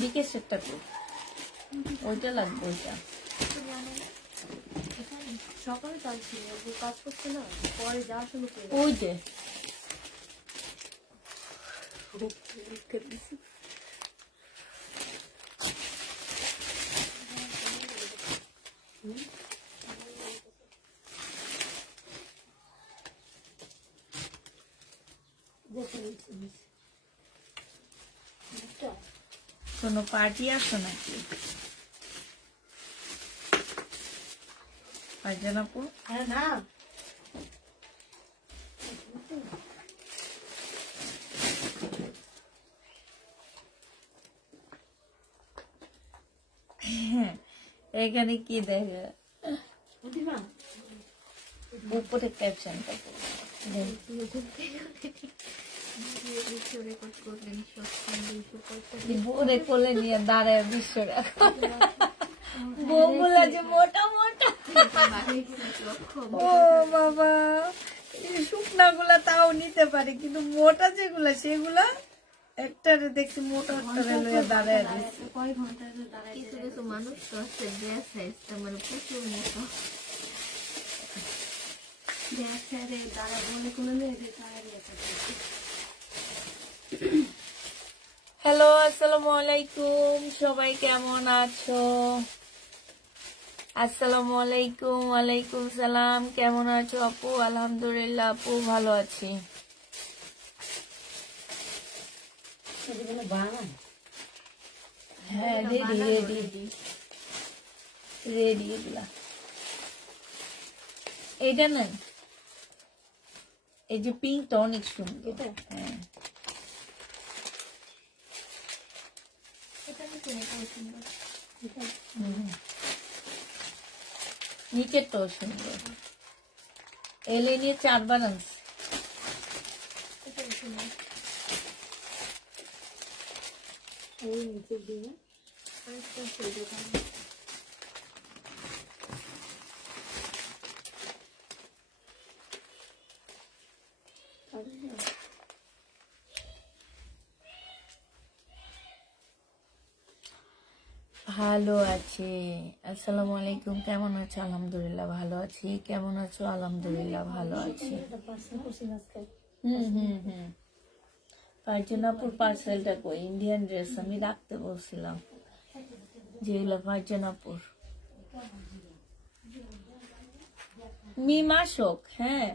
দিকে সেটটা ওইটা লাগবে ওইটা সকালে চালছি কাজ করছে না পরে যাওয়ার সময় ওই যে কোনো পার্টি আসো নাকি জানাপু? হ্যাঁ না এখানে কি দেখে উপরে ক্যাপশনটা বউরে কোলে নিয়ে দাঁড়ায় বিশ্ব বউগুলা যে মোটা মোটা ও বাবা শুকনা গুলা তাও নিতে পারে কিন্তু মোটা যেগুলা সেগুলা একটা দেখছি মোটা একটা লইয়া দাঁড়ায় কয় ঘন্টা দাঁড়ায় কিছু কিছু মানুষ তো আছে গ্যাস সাইজটা মানে প্রচুর মোটা গ্যাস সাইডে দাঁড়া বলে কোনো নেই হ্যালো আসসালামু আলাইকুম সবাই কেমন আছো? আসসালামু আলাইকুম। ওয়ালাইকুম সালাম। কেমন আছো আপু? আলহামদুলিল্লাহ আপু ভালো আছি। হ্যাঁ রেডি রেডি রেডি এগুলা এইটা নাই এই যে পিঙ্কটা অনেক সুন্দর। হ্যাঁ নিচেরটাও সুন্দর। এলে নিয়ে 4 বার আনছি। ভালো আছি। আসসালামু আলাইকুম। কেমন আছো? আলহামদুলিল্লাহ ভালো আছি। কেমন আছো? আলহামদুলিল্লাহ ভালো আছি। ফারজানাপুর পার্সেলটা কই? ইন্ডিয়ান ড্রেস আমি রাখতে বলছিলাম যেগুলো ফারজানাপুর। মিম আসুক। হ্যাঁ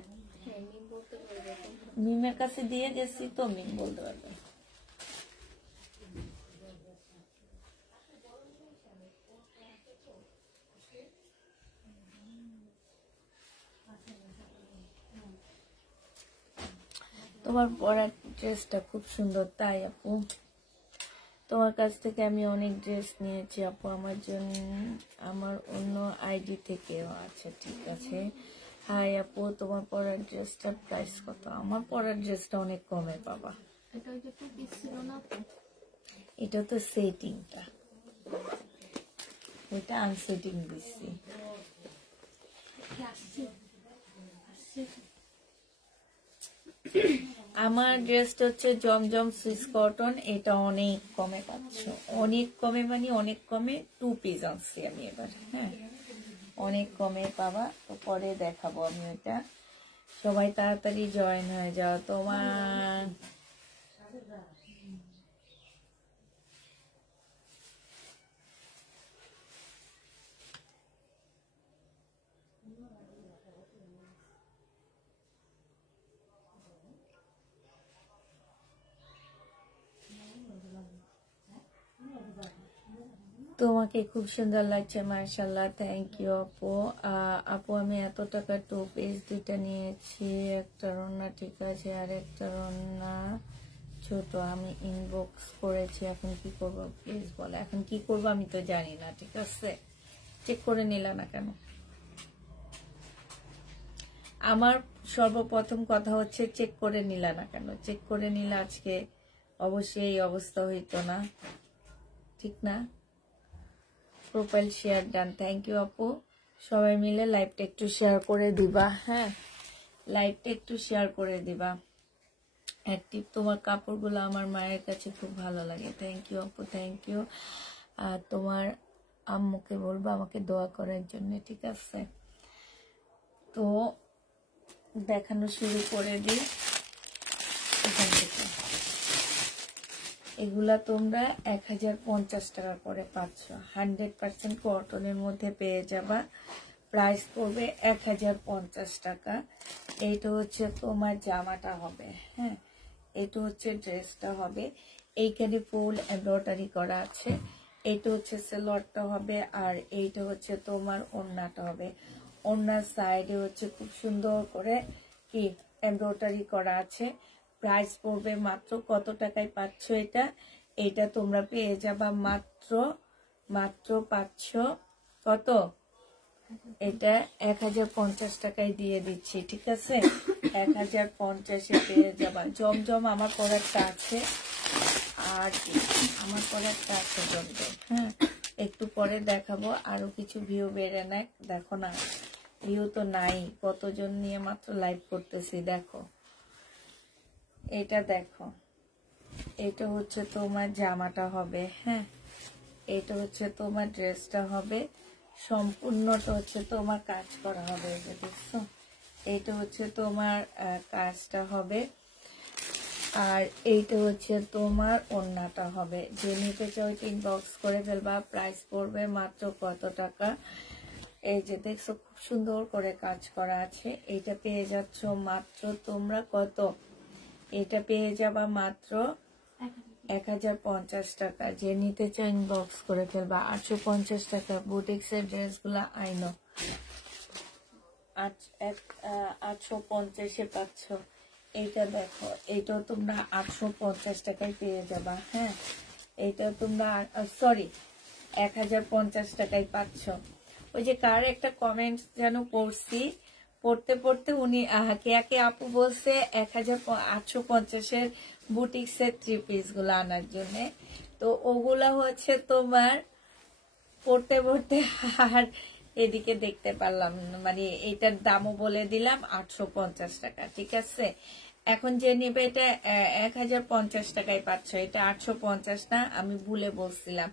মিমের কাছে দিয়ে গেছি তো মিম বলতে পারবে। তোমার পরার ড্রেসটা খুব সুন্দর তাই আপু। তোমার কাছ থেকে আমি অনেক ড্রেস নিয়েছি আপু আমার জন্য, আমার অন্য আইডি থেকে। আচ্ছা ঠিক আছে। হাই আপু, তোমার পরার ড্রেসটার প্রাইস কত? আমার পরার ড্রেসটা অনেক কমে পাবা। এটা তো সেটিংটা, ওইটা আনসেটিং দিচ্ছি। আমার ড্রেসটা হচ্ছে জমজম সুইস কটন। এটা অনেক কমে পাচ্ছ, অনেক কমে মানে অনেক কমে। 2 পিস আনছি আমি এবার। হ্যাঁ অনেক কমে পাবা। তো পরে দেখাবো আমি ওইটা। সবাই তাড়াতাড়ি জয়েন হয়ে যাও। তোমার তোমাকে খুব সুন্দর লাগছে মাশাআল্লাহ। থ্যাংক ইউ আপু। আপু আমি এত টাকা 2 পিস 2টা নিয়েছি। একটা রান্না ঠিক আছে আর একটা রান্না ছোট। আমি ইনবক্স করেছি, এখন কি করবো প্লিজ বলো। এখন কি করবো আমি তো জানি না। ঠিক আছে চেক করে নিলা না কেন? আমার সর্বপ্রথম কথা হচ্ছে চেক করে নিলা না কেন? চেক করে নিলে আজকে অবশ্যই এই অবস্থা হইতো না, ঠিক না? Profile share done, thank you আপু। সবাই মিলে লাইভটা একটু শেয়ার করে দিবা, হ্যাঁ লাইভটা একটু শেয়ার করে দিবা। অ্যাক্টিভ তোমার কাপড়গুলো আমার মায়ের কাছে খুব ভালো লাগে, থ্যাংক ইউ আপু, থ্যাংক ইউ। আর তোমার আম্মুকে বলবো আমাকে দোয়া করার জন্য, ঠিক আছে? তো দেখানো শুরু করে দিই এখান থেকে। এগুলা তোমরা 1050 টাকা করে পাচ্ছ, 100% কটনের মধ্যে পেয়ে যাবা। প্রাইস পড়বে 1050 টাকা। এইটা হচ্ছে তোমার জামাটা হবে, হ্যাঁ এটা হচ্ছে ড্রেসটা হবে। এইখানে ফুল এমব্রয়ডারি করা আছে। এইটা হচ্ছে সালোয়ারটা হবে, আর এইটা হচ্ছে তোমার ওড়নাটা হবে। ওড়নার সাইডে হচ্ছে খুব সুন্দর করে কি এমব্রয়ডারি করা আছে। প্রাইস পড়বে মাত্র কত টাকায় পাচ্ছ এটা? এটা তোমরা পেয়ে যাবা মাত্র পাচ্ছ কত? এটা 1050 টাকায় দিয়ে দিচ্ছি, ঠিক আছে? 1050-এ পেয়ে যাবা। জমজম আমার পরারটা আছে, আর আমার পরারটা আছে জমজম, হ্যাঁ একটু পরে দেখাবো। আরো কিছু ভিউ বেড়ে নেয়, দেখো না ভিউ তো নাই, কতজন নিয়ে মাত্র লাইভ করতেছি। দেখো এটা দেখো, এটা হচ্ছে তোমার জামাটা হবে, হ্যাঁ এটা হচ্ছে তোমার ড্রেসটা হবে। সম্পূর্ণটা হচ্ছে তোমার কাজ করা হবে, দেখছো? এইটা হচ্ছে তোমার কাজটা হবে, আর এইটা হচ্ছে তোমার ওড়নাটা হবে। যে নিতে চাও ইনবক্স করে ফেলবা। প্রাইস পড়বে মাত্র কত টাকা? এই যে দেখছো খুব সুন্দর করে কাজ করা আছে। এইটা পেয়ে যাচ্ছ মাত্র তোমরা কত? এটা পেয়ে যাবা মাত্র 1050 টাকা। যে নিতে চাও ইনবক্স করে ফেলবা। 850 টাকা বুটিক্সের ড্রেসগুলা আইনো 850-এ পাচ্ছ। এইটা দেখো, এইটাও তোমরা 850 টাকায় পেয়ে যাবা, হ্যাঁ এইটাও তোমরা সরি 1050 টাকায় পাচ্ছ। ওই যে কার একটা কমেন্ট যেন পড়ছি, পড়তে পড়তে উনি কে আপু বলছে 1850-এর বুটিক্সের 3 পিস গুলো আনার জন্য। তো ওগুলা হচ্ছে তোমার পড়তে পড়তে আর এদিকে দেখতে পারলাম না, মানে এটার দামও বলে দিলাম 850 টাকা, ঠিক আছে? এখন যে নেবে এটা 1050 টাকায় পাচ্ছ। এটা 850 না, আমি ভুলে বলছিলাম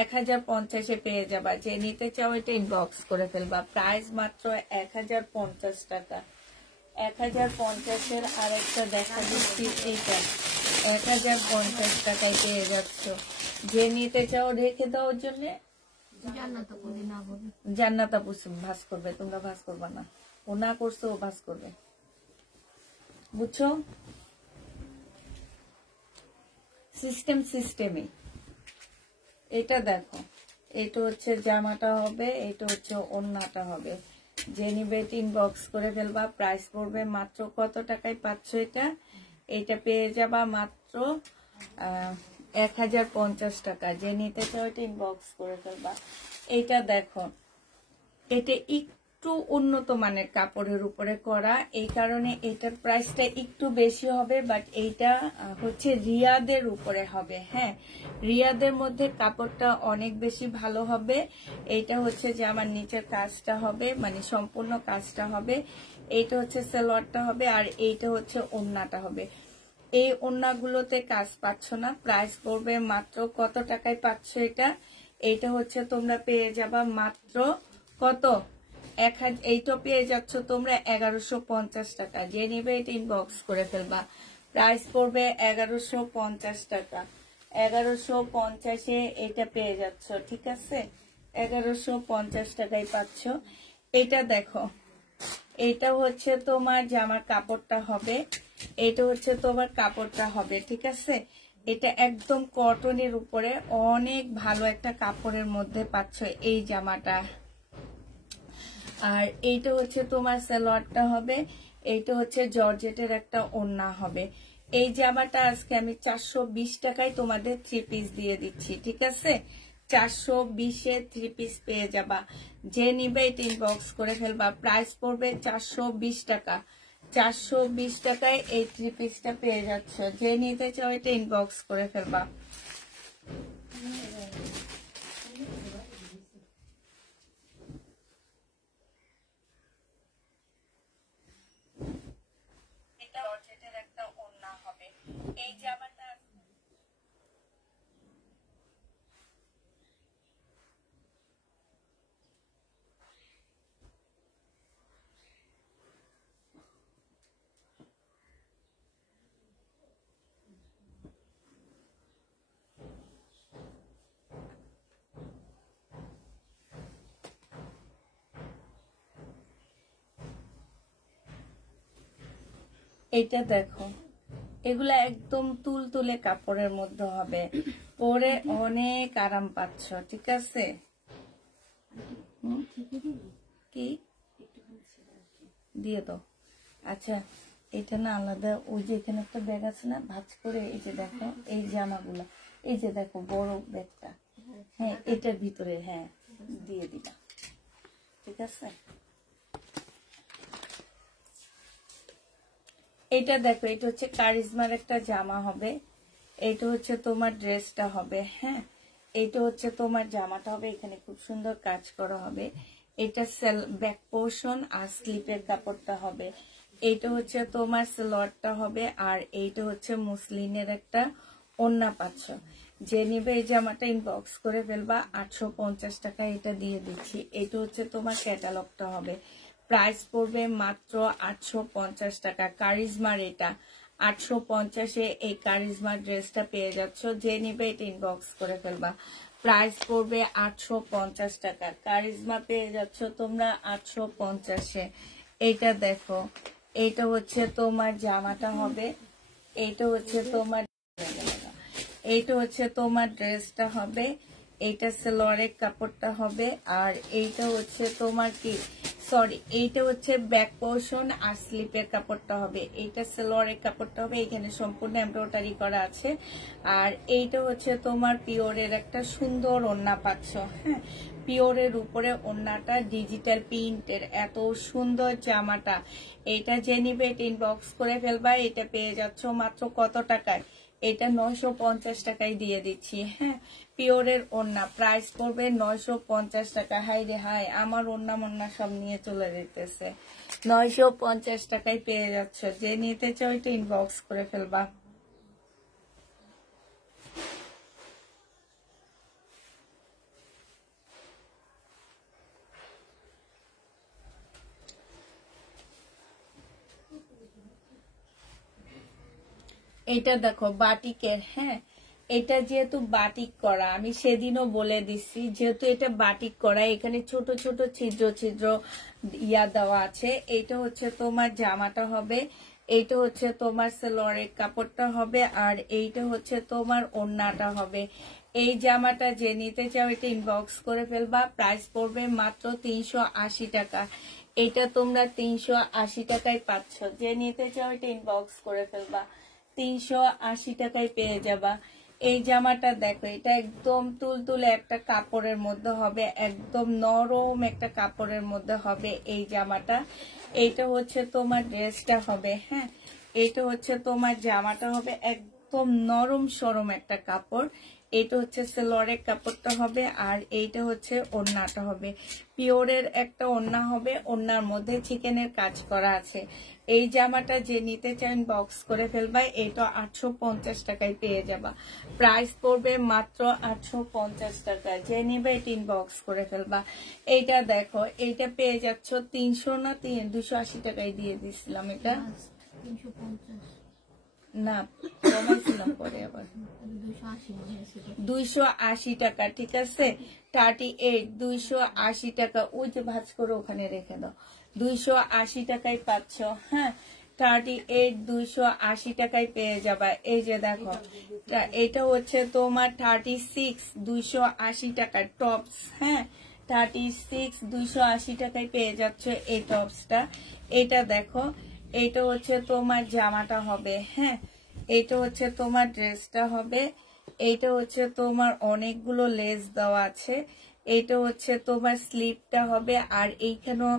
1050-এ পেয়ে যাবা। যে নিতে চাও এটা ইনবক্স করে ফেলবা। প্রাইস মাত্র 1050 টাকা। 1050-এর আরেকটা দেখা দিচ্ছি, এইটা 1050 টাকায় পেয়ে যাচ্ছ। যে নিতে চাও রেখে দেওয়ার জন্য জান্নাত আপু ভাস করবে, তোমরা ভাস করবা না। ও না করছে, ও ভাস করবে, বুঝছো? সিস্টেমে এটা দেখো, এটা হচ্ছে জামাটা হবে, এটা হচ্ছে ওড়নাটা হবে। যে নিবে ইনবক্স করে ফেলবা। প্রাইস পড়বে মাত্র কত টাকায় পাচ্ছ এটা? এটা পেয়ে যাবা মাত্র 1050 টাকা। যে নিতে চাও এটা ইনবক্স করে ফেলবা। এইটা দেখো, এটা একটু উন্নত মানের কাপড়ের উপরে করা, এই কারণে এটার প্রাইসটা একটু বেশি হবে। বাট এইটা হচ্ছে রিয়াদের উপরে হবে, হ্যাঁ রিয়াদের মধ্যে কাপড়টা অনেক বেশি ভালো হবে। এইটা হচ্ছে যে আমার নিচের কাজটা হবে, মানে সম্পূর্ণ কাজটা হবে। এইটা হচ্ছে সালোয়ারটা হবে, আর এইটা হচ্ছে ওড়নাটা হবে। এই ওড়নাগুলোতে কাজ পাচ্ছ না। প্রাইস পড়বে মাত্র কত টাকায় পাচ্ছ এটা? এইটা হচ্ছে তোমরা পেয়ে যাবা মাত্র কত? এইটা পেয়ে যাচ্ছ তোমরা 1150 টাকা। যে নিবে এটা ইনবক্স করে ফেলবা। প্রাইস পড়বে 1150 টাকা। 1150-এ এটা পেয়ে যাচ্ছ, ঠিক আছে? 1150 টাকায় পাচ্ছ। এটা দেখো, এটা হচ্ছে তোমার জামার কাপড়টা হবে, এটা হচ্ছে তোমার কাপড়টা হবে, ঠিক আছে? এটা একদম কটনের উপরে অনেক ভালো একটা কাপড়ের মধ্যে পাচ্ছ এই জামাটা। আর এইটা হচ্ছে তোমার সালোয়ারটা হবে, এইটা হচ্ছে জর্জেটের একটা ওড়না হবে। এই জামাটা আজকে আমি 420 টাকায় তোমাদের 3 পিস দিয়ে দিচ্ছি, ঠিক আছে? 420-এ 3 পিস পেয়ে যাবা। যে নিবে এটা ইনবক্স করে ফেলবা। প্রাইস পড়বে 420 টাকা। 420 টাকায় এই 3 পিসটা পেয়ে যাচ্ছ। যে নিতে চাও এটা ইনবক্স করে ফেলবা। এটা জর্জেটের একটা ওড়না হবে। এই জামাটা এটা দেখো, এগুলা একদম তুলতুলে কাপড়ের মধ্যে হবে, পরে অনেক আরাম পাচ্ছ। ঠিক আছে, কি দিয়ে দাও। আচ্ছা, এটা না আলাদা, ওই যে এখানে একটা ব্যাগ আছে না ভাঁজ করে, এই যে দেখো এই জামাগুলা, এই যে দেখো বড় ব্যাগটা, হ্যাঁ এটার ভিতরে, হ্যাঁ দিয়ে দিবা। ঠিক আছে, এটা দেখো, এটা হচ্ছে কারিজমার একটা জামা হবে, এটা হচ্ছে তোমার ড্রেসটা হবে। হ্যাঁ, এটা হচ্ছে তোমার জামাটা হবে, এখানে খুব সুন্দর কাজ করা হবে। এটা ব্যাক পোর্শন আর স্লিপের কাপড়টা হবে। এইটা হচ্ছে তোমার সালোয়ারটা হবে, আর এইটা হচ্ছে মুসলিনের একটা ওড়না পাচ্ছ। যে নিবে এই জামাটা ইনবক্স করে ফেলবা। 850 টাকা এটা দিয়ে দিচ্ছি। এটা হচ্ছে তোমার ক্যাটালগটা হবে। প্রাইস পড়বে মাত্র 850 টাকা। কারিজমার এটা 850-এ এই কারিজমার ড্রেসটা পেয়ে যাচ্ছ। যে নিবে এটা ইনবক্স করে ফেলবা। প্রাইস পড়বে 850 টাকা। কারিজমা পেয়ে যাচ্ছ তোমরা 850-এ। এইটা দেখো, এইটা হচ্ছে তোমার জামাটা হবে, এইটা হচ্ছে তোমার ড্রেসটা হবে, এইটা সালোয়ারের কাপড়টা হবে, আর এইটা হচ্ছে তোমার কি সরি এইটা হচ্ছে ব্যাক পোর্শন আর স্লিপের কাপড়টা হবে। এইটা সালোয়ারের কাপড়টা হবে, এখানে সম্পূর্ণ এমব্রয়ডারি করা আছে। আর এইটা হচ্ছে তোমার পিওরের একটা সুন্দর ওড়না পাচ্ছ। হ্যাঁ, পিওরের উপরে ওড়নাটা ডিজিটাল প্রিন্টের, এত সুন্দর জামাটা। এটা যে নিবে এটা ইনবক্স করে ফেলবা। এটা পেয়ে যাচ্ছ মাত্র কত টাকায়? এটা 950 টাকায় দিয়ে দিচ্ছি। হ্যাঁ, পিওরের ওড়না, প্রাইস পড়বে 950 টাকা। হাই রে হাই, আমার ওড়না মন্না সব নিয়ে চলে যেতেছে। 950 টাকায় পেয়ে যাচ্ছ। যে নিতে চাও এটা ইনবক্স করে ফেলবা। এটা দেখো বাটিকের। হ্যাঁ, এটা যেহেতু বাটিক করা, আমি সেদিনও বলে দিচ্ছি, যেহেতু এটা বাটিক করা, এখানে ছোট ছোট ছিদ্র ছিদ্র ইয়া দেওয়া আছে। এটা হচ্ছে তোমার জামাটা হবে, এইটা হচ্ছে তোমার সালোয়ারের কাপড়টা হবে, আর এইটা হচ্ছে তোমার ওড়নাটা হবে। এই জামাটা যে নিতে চাও এটা ইনবক্স করে ফেলবা। প্রাইস পড়বে মাত্র 380 টাকা। এটা তোমরা 380 টাকায় পাচ্ছ। যে নিতে চাও এটা ইনবক্স করে ফেলবা। 380 টাকায় পেয়ে যাবা। এই জামাটা দেখো, এটা একদম তুলতুলে একটা কাপড়ের মধ্যে হবে, একদম নরম একটা কাপড়ের মধ্যে হবে এই জামাটা। এইটা হচ্ছে তোমার ড্রেসটা হবে। হ্যাঁ, এইটা হচ্ছে তোমার জামাটা হবে, একদম নরম সরম একটা কাপড়। এটা হচ্ছে সালোয়ারের কাপড়টা হবে, আর এইটা হচ্ছে ওড়নাটা হবে। পিওরের একটা ওড়না হবে, ওড়নার মধ্যে চিকেনের কাজ করা আছে। এই জামাটা যে নিতে চান বক্স করে ফেলবা। এটা 850 টাকায় পেয়ে যাবা। প্রাইস পড়বে মাত্র 850 টাকা। যে নিবে এটা ইনবক্স করে ফেলবা। এইটা দেখো, এইটা পেয়ে যাচ্ছ 300 না 280 টাকায় দিয়ে দিছিলাম। এটা 350 না, কমাইছিলাম পরে আবার 280 টাকা। ঠিক আছে, 38 280 টাকা। ওই যে ভাঁজ করে ওখানে রেখে দাও। 280 টাকায় পাচ্ছ। হ্যাঁ, 38 280 টাকায় পেয়ে যাবা। এই যে দেখো, এটা হচ্ছে তোমার 36 280 টাকা টপস। হ্যাঁ, 36 280 টাকায় পেয়ে যাচ্ছ এই টপসটা। এটা দেখো, এটা হচ্ছে তোমার জামাটা হবে। হ্যাঁ, এটা হচ্ছে তোমার ড্রেসটা হবে। এইটা হচ্ছে তোমার অনেকগুলো লেস দেওয়া আছে। এইটা হচ্ছে তোমার স্লিপটা হবে, আর এইখানেও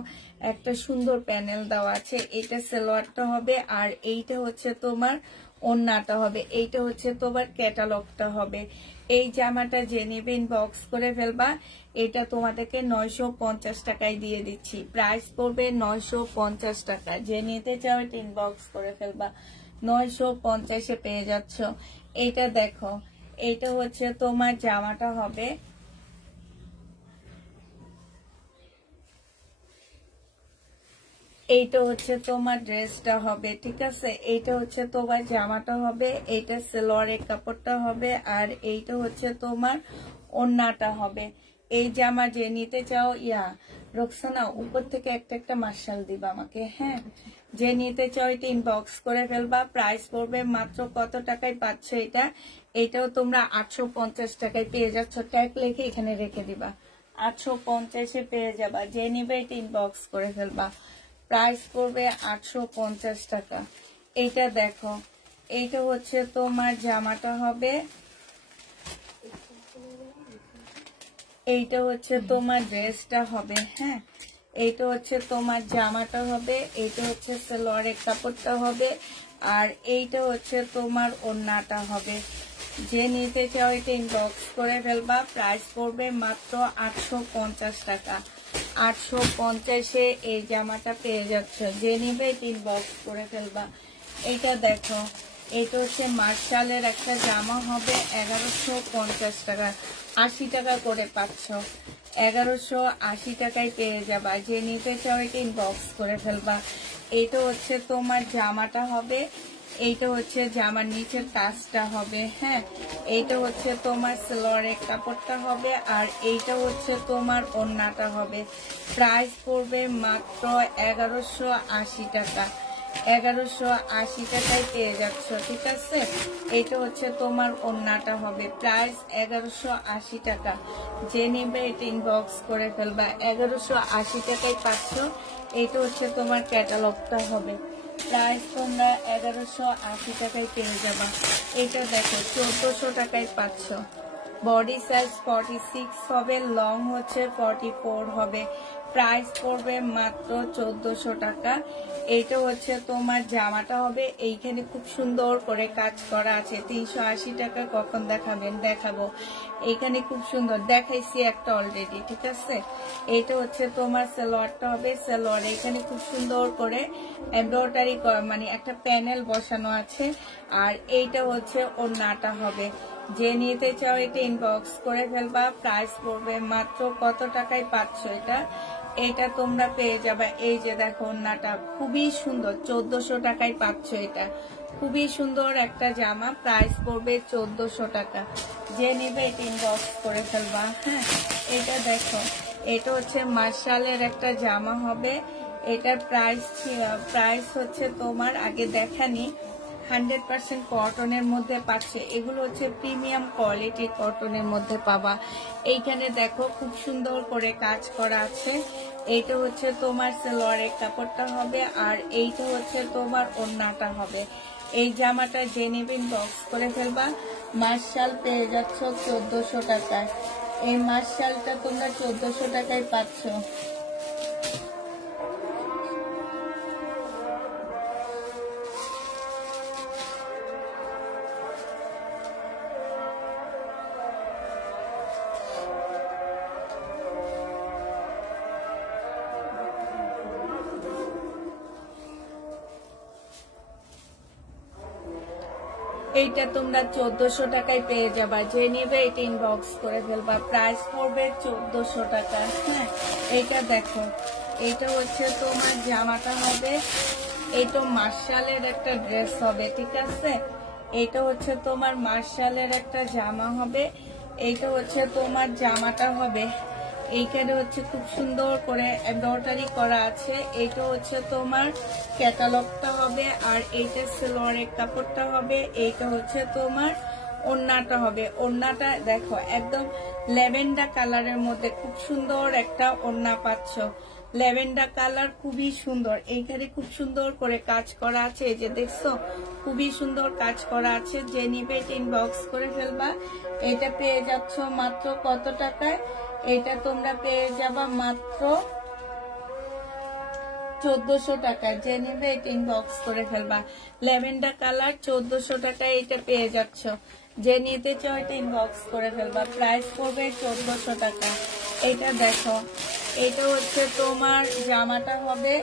একটা সুন্দর প্যানেল দেওয়া আছে। এটা সালোয়ারটা হবে, আর এইটা হচ্ছে তোমার ওড়নাটা হবে। এইটা হচ্ছে তোমার ক্যাটালগটা হবে। এই জামাটা যে নেবে ইনবক্স করে ফেলবা। এটা তোমাদেরকে 950 টাকায় দিয়ে দিচ্ছি। প্রাইস পড়বে 950 টাকা। যে নিতে চাও এটা ইনবক্স করে ফেলবা। 950-এ পেয়ে যাচ্ছ। এইটা দেখো, এইটা হচ্ছে তোমার জামাটা হবে। এইটা হচ্ছে তোমার ড্রেসটা হবে, ঠিক আছে। এইটা হচ্ছে তোমার জামাটা হবে, এইটা সালোয়ারের কাপড়টা হবে, আর এইটা হচ্ছে তোমার ওড়নাটা হবে। এই জামা যে নিতে চাও রোকসানা উপর থেকে একটা একটা মার্শাল দিবা আমাকে, হ্যাঁ। যে নিতে চাও এটা ইনবক্স করে ফেলবা। প্রাইস পড়বে মাত্র কত টাকায় পাচ্ছ এটা? এটাও তোমরা 850 টাকায় পেয়ে যাচ্ছ। ট্যাগ লিখে এখানে রেখে দিবা, 850-এ পেয়ে যাবা। যে নিবে এটা ইনবক্স করে ফেলবা। প্রাইস পড়বে 850 টাকা। এইটা দেখো, এইটা হচ্ছে তোমার জামাটা হবে, এইটা হচ্ছে তোমার ড্রেসটা হবে, হ্যাঁ। এইটা হচ্ছে তোমার জামাটা হবে, এইটা হচ্ছে সালোয়ারের কাপড়টা হবে, আর এইটা হচ্ছে তোমার ওড়নাটা হবে। যে নিতে চাও এটা ইনবক্স করে ফেলবা। প্রাইস পড়বে মাত্র 850 টাকা। 850-এ এই জামাটা পেয়ে যাচ্ছ। যে নিবে এটা ইনবক্স করে ফেলবা। এইটা দেখো, এটা হচ্ছে মার্শালের একটা জামা হবে, 1150 টাকা। 80 টাকা করে পাচ্ছ। 1180 টাকায় পেয়ে যাবা। যে নিতে চাও এটা ইনবক্স করে ফেলবা। এটা হচ্ছে তোমার জামাটা হবে, এইটা হচ্ছে জামার নিচের কাজটা হবে, হ্যাঁ। এইটা হচ্ছে তোমার সালোয়ারের কাপড়টা হবে, আর এইটা হচ্ছে তোমার ওড়নাটা হবে। প্রাইস পড়বে মাত্র 1180 টাকা। 1180 টাকায় পেয়ে যাচ্ছ, ঠিক আছে। এটা হচ্ছে তোমার ওড়নাটা হবে। প্রাইস 1180 টাকা। যে নিবে এটা ইনবক্স করে ফেলবা। 1180 টাকায় পাচ্ছ। এটা হচ্ছে তোমার ক্যাটালগটা হবে। প্রাইস তোমরা 1180 টাকায় পেয়ে যাবা। এটা দেখো 1400 টাকায় পাচ্ছ। বডি সাইজ 46 হবে, লং হচ্ছে 44 হবে। প্রাইস পড়বে মাত্র 1400 টাকা। এইটা হচ্ছে তোমার জামাটা হবে। এইখানে খুব সুন্দর করে কাজ করা আছে। 380 টাকা। কখন দেখাবেন? দেখাবো। এইখানে খুব সুন্দর দেখাইছি একটা অলরেডি, ঠিক আছে। এইটা হচ্ছে তোমার সালোয়ারটা হবে। সালোয়ার এখানে খুব সুন্দর করে এমব্রয়ডারি মানে একটা প্যানেল বসানো আছে, আর এইটা হচ্ছে ওড়নাটা হবে। যে নিতে চাও এটা ইনবক্স করে ফেলবা। প্রাইস পড়বে মাত্র কত টাকায় পাচ্ছ এটা? এটা তোমরা পেয়ে যাবে। এই যে দেখো ওড়নাটা খুবই সুন্দর, 1400 টাকায় পাচ্ছ। এটা খুবই সুন্দর একটা জামা। প্রাইস পড়বে 1400 টাকা। যে নেবে এটা ইনবক্স করে ফেলবা, হ্যাঁ। এটা দেখো, এটা হচ্ছে মার্শালের একটা জামা হবে। এটার প্রাইস হচ্ছে তোমার আগে দেখানি 100% কটনের মধ্যে পাচ্ছে। এগুলো হচ্ছে প্রিমিয়াম কোয়ালিটি কটনের মধ্যে পাবা। এইখানে দেখো খুব সুন্দর করে কাজ করা আছে। এইটা হচ্ছে তোমার সালোয়ারের কাপড়টা হবে, আর এইটা হচ্ছে তোমার ওড়নাটা হবে। এই জামাটা যে নেবে ইনবক্স করে ফেলবা। মার্শাল পেয়ে যাচ্ছ 1400 টাকায়। এই মার্শালটা তোমরা 1400 টাকায় পাচ্ছ। এইটা তোমরা 1400 টাকায় পেয়ে যাবা। যে নেবে এটা ইনবক্স করে ফেলবা। প্রাইস পড়বে 1400 টাকা, হ্যাঁ। এইটা দেখো, এইটা হচ্ছে তোমার জামাটা হবে। এইটা মার্শালের একটা ড্রেস হবে, ঠিক আছে। এইটা হচ্ছে তোমার মার্শালের একটা জামা হবে। এইটা হচ্ছে তোমার জামাটা হবে। এইখানে হচ্ছে খুব সুন্দর করে এমব্রয়ডারি করা আছে। এইটা হচ্ছে তোমার ক্যাটালগটা হবে, আর এইটা সালোয়ারের কাপড়টা হবে। এইটা হচ্ছে তোমার ওড়নাটা হবে। ওড়নাটা দেখো একদম ল্যাভেন্ডার কালারের মধ্যে খুব সুন্দর একটা ওড়না পাচ্ছ। ল্যাভেন্ডার কালার, খুবই সুন্দর। এইখানে খুব সুন্দর করে কাজ করা আছে, এই যে দেখছো খুবই সুন্দর কাজ করা আছে। যে নিবে ইনবক্স করে ফেলবা। এটা পেয়ে যাচ্ছ মাত্র কত টাকায়? এটা তোমরা পেয়ে যাবা মাত্র 1400 টাকায়। যে নিবে এটা ইনবক্স করে ফেলবা। ল্যাভেন্ডার কালার 1400 টাকায় এটা পেয়ে যাচ্ছ। যে নিতে চাও এটা ইনবক্স করে ফেলবা। প্রাইস পড়বে 1400 টাকা। এটা দেখো, এটা হচ্ছে তোমার জামাটা হবে,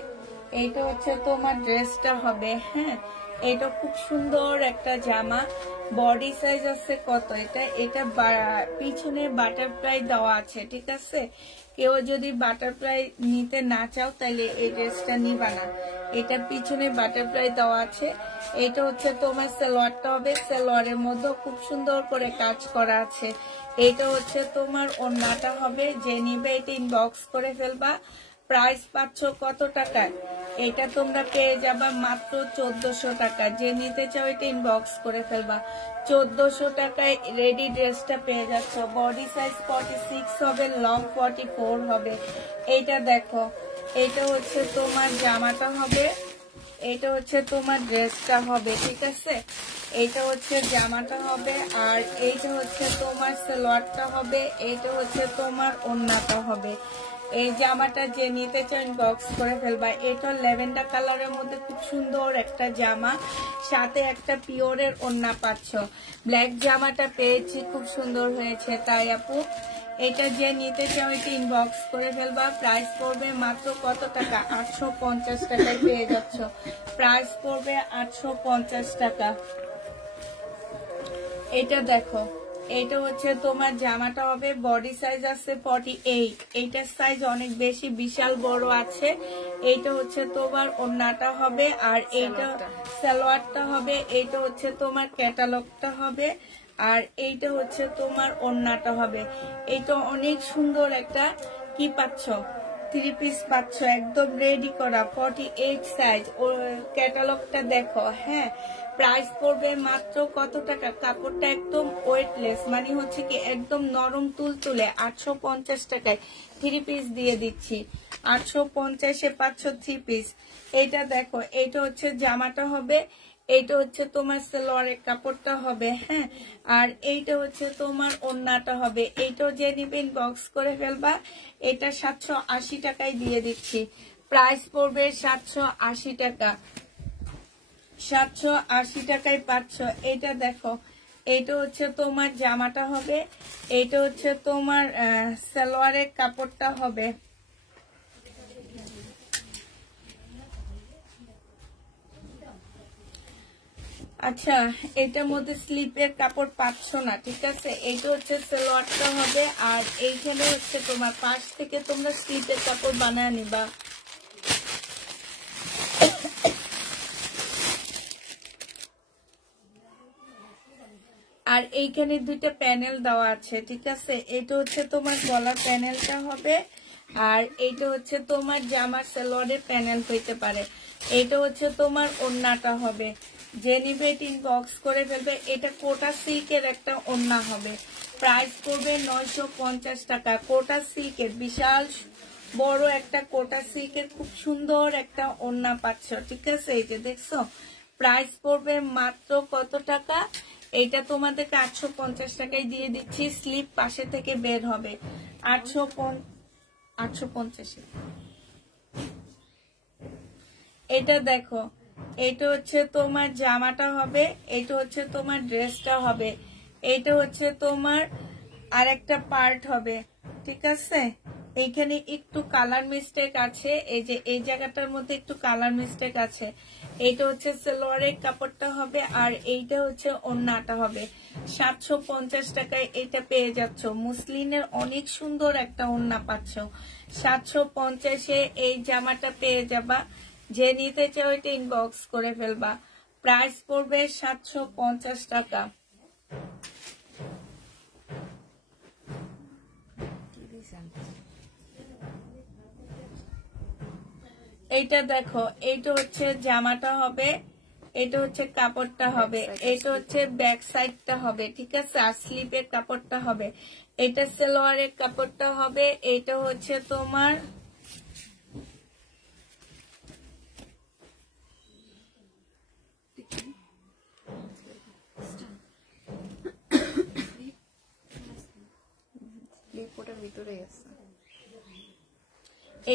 এটা হচ্ছে তোমার ড্রেসটা হবে। হ্যাঁ, এটা খুব সুন্দর একটা জামা। বডি সাইজ আছে কত? এটা পিছনে বাটারফ্লাই দেওয়া আছে, ঠিক আছে। কেউ যদি বাটারফ্লাই নিতে না চাও তাহলে এই ড্রেসটা নিবা না। এটা পিছনে বাটারফ্লাই দেওয়া আছে। এটা হচ্ছে তোমার সালোয়ারটা হবে, সালোয়ারের মধ্যে খুব সুন্দর করে কাজ করা আছে। এটা হচ্ছে তোমার ওড়নাটা হবে। যে নিবে এটা ইনবক্স করে ফেলবা। প্রাইস পাচ্ছ কত টাকায়? এটা তোমরা পেয়ে যাবা মাত্র 1400 টাকা। যে নিতে চাও এটা ইনবক্স করে ফেলবা। 1400 টাকায় রেডি ড্রেসটা পেয়ে যাচ্ছ। বডি সাইজ 46 হবে, লং 44 হবে। এইটা দেখো, এটা হচ্ছে তোমার জামাটা হবে, এটা হচ্ছে তোমার ড্রেসটা হবে, ঠিক আছে। এইটা হচ্ছে জামাটা হবে, আর এইটা হচ্ছে তোমার সালোয়ারটা হবে, এইটা হচ্ছে তোমার ওড়নাটা হবে। এই জামাটা যে নিতে চাও ইনবক্স করে ফেলবা। এটা ল্যাভেন্ডার কালারের মধ্যে খুব সুন্দর একটা জামা, সাথে একটা পিওরের ওড়না পাচ্ছ। ব্ল্যাক জামাটা পেয়েছি, খুব সুন্দর হয়েছে, তাই আপু এটা যে নিতে চাও এটা ইনবক্স করে ফেলবা। প্রাইস পড়বে মাত্র কত টাকা? 850 টাকায় পেয়ে যাচ্ছ। প্রাইস পড়বে 850 টাকা। এটা দেখো, এটা হচ্ছে তোমার জামাটা হবে, বডি সাইজ আছে 48। এইটার সাইজ অনেক বেশি, বিশাল বড় আছে। এইটা হচ্ছে তোমার ওড়নাটা হবে, আর এইটা সালোয়ারটা হবে। এইটা হচ্ছে তোমার ক্যাটালগটা হবে, আর এইটা হচ্ছে তোমার ওড়নাটা হবে। এইটা অনেক সুন্দর একটা কি পাচ্ছ? 3 পিস পাচ্ছ, একদম রেডি করা, 48 সাইজ। ওর ক্যাটালগটা দেখো। হ্যাঁ, প্রাইস পড়বে মাত্র কত টাকা? কাপড়টা একদম ওয়েটলেস, মানে হচ্ছে কি একদম নরম তুলতুলে। 850 টাকায় 3 পিস দিয়ে দিচ্ছি। 850-এ পাচ্ছ 3 পিস। এইটা দেখো, এইটা হচ্ছে জামাটা হবে, এইটা হচ্ছে তোমার সালোয়ারের কাপড়টা হবে। হ্যাঁ, আর এইটা হচ্ছে তোমার ওড়নাটা হবে। এইটাও যে নিবে ইনবক্স করে ফেলবা। এটা 780 টাকায় দিয়ে দিচ্ছি। প্রাইস পড়বে 780 টাকা। 780 টাকায় পাচ্ছ। এটা দেখো, এইটা হচ্ছে তোমার জামাটা হবে, এইটা হচ্ছে তোমার সালোয়ারের কাপড়টা হবে। আচ্ছা, এটার মধ্যে স্লিপের কাপড় পাচ্ছ না, ঠিক আছে। এইটা হচ্ছে সালোয়ারটা হবে, আর এইখানে হচ্ছে তোমার পাশ থেকে তোমরা স্লিপের কাপড় বানায় নিবা। আর এইখানে দুইটা প্যানেল দেওয়া আছে, ঠিক আছে। এটা হচ্ছে তোমার গলার প্যানেলটা হবে, আর এইটা হচ্ছে তোমার জামার সালোয়ারের প্যানেল হইতে পারে। এটা হচ্ছে তোমার ওড়নাটা হবে। যে নিবে ইনবক্স করে ফেলবে। এটা কোটা সিল্কের একটা ওড়না হবে। প্রাইস পড়বে 950 টাকা। কোটা সিল্কের বিশাল বড় একটা কোটা সিল্কের খুব সুন্দর একটা ওড়না পাচ্ছ, ঠিক আছে। এই যে দেখছো, প্রাইস পড়বে মাত্র কত টাকা? এইটা তোমাদেরকে 850 টাকায় দিয়ে দিচ্ছি। স্লিপ পাশে থেকে বের হবে। 850। এটা দেখো, এটা হচ্ছে তোমার জামাটা হবে, এটা হচ্ছে তোমার ড্রেসটা হবে, এটা হচ্ছে তোমার আরেকটা পার্ট হবে, ঠিক আছে। এইখানে একটু কালার মিস্টেক আছে, এই যে এই জায়গাটার মধ্যে একটু কালার মিস্টেক আছে। এইটা হচ্ছে সালোয়ারের কাপড়টা হবে, আর এইটা হচ্ছে ওড়নাটা হবে। 750 টাকায় এটা পেয়ে যাচ্ছ। মুসলিনের অনেক সুন্দর একটা ওড়না পাচ্ছ। 750-এ এই জামাটা পেয়ে যাবা। যে নিতে চাও এটা ইনবক্স করে ফেলবা। প্রাইস পড়বে 750 টাকা। এইটা দেখো, এইটা হচ্ছে জামাটা হবে, এটা হচ্ছে কাপড়টা হবে, এটা হচ্ছে ব্যাক সাইডটা হবে, ঠিক আছে। আর স্লিপের কাপড়টা হবে, এটা সালোয়ারের কাপড়টা হবে, এটা হচ্ছে তোমার ভিতরে আছে।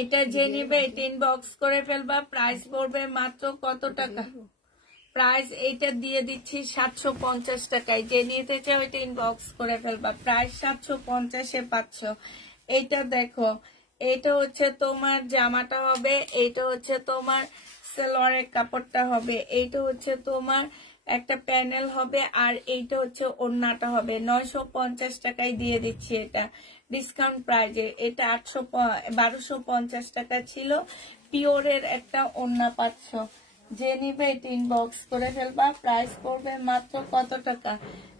এটা যে নিবে এটা ইনবক্স করে ফেলবা। প্রাইস পড়বে মাত্র কত টাকা? প্রাইস এইটা দিয়ে দিচ্ছি 750 টাকায়। যে নিতে চাও এটা ইনবক্স করে ফেলবা। প্রাইস 750-এ পাচ্ছ। এইটা দেখো, এইটা হচ্ছে তোমার জামাটা হবে, এইটা হচ্ছে তোমার সালোয়ারের কাপড়টা হবে, এইটা হচ্ছে তোমার একটা প্যানেল হবে, আর এইটা হচ্ছে ওড়নাটা হবে। 950 টাকায় দিয়ে দিচ্ছি এটা ডিসকাউন্ট প্রাইজে। এটা 1250 টাকা ছিল। পিওরের একটা ওড়না পাচ্ছ। যে নিবে এটা ইনবক্স করে ফেলবা। প্রাইস পড়বে মাত্র কত টাকা?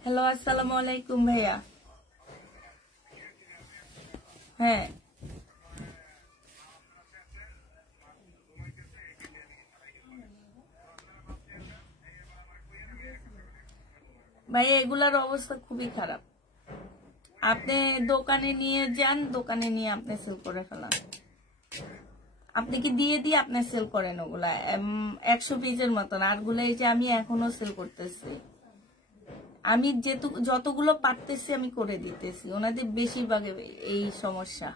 হ্যালো, আসসালামু আলাইকুম ভাইয়া। হ্যাঁ, ভাই এগুলার অবস্থা খুবই খারাপ। আপনি দোকানে নিয়ে যান, দোকানে নিয়ে আপনি সেল করে ফেলান। আপনি কি দিয়ে দিয়ে আপনি সেল করেন ওগুলা 100 পিসের মতন। আর গুলা এই যে আমি এখনো সেল করতেছি। আমি যতগুলো পারতেছি আমি করে দিতেছি। ওনাদের বেশিরভাগ এই সমস্যা।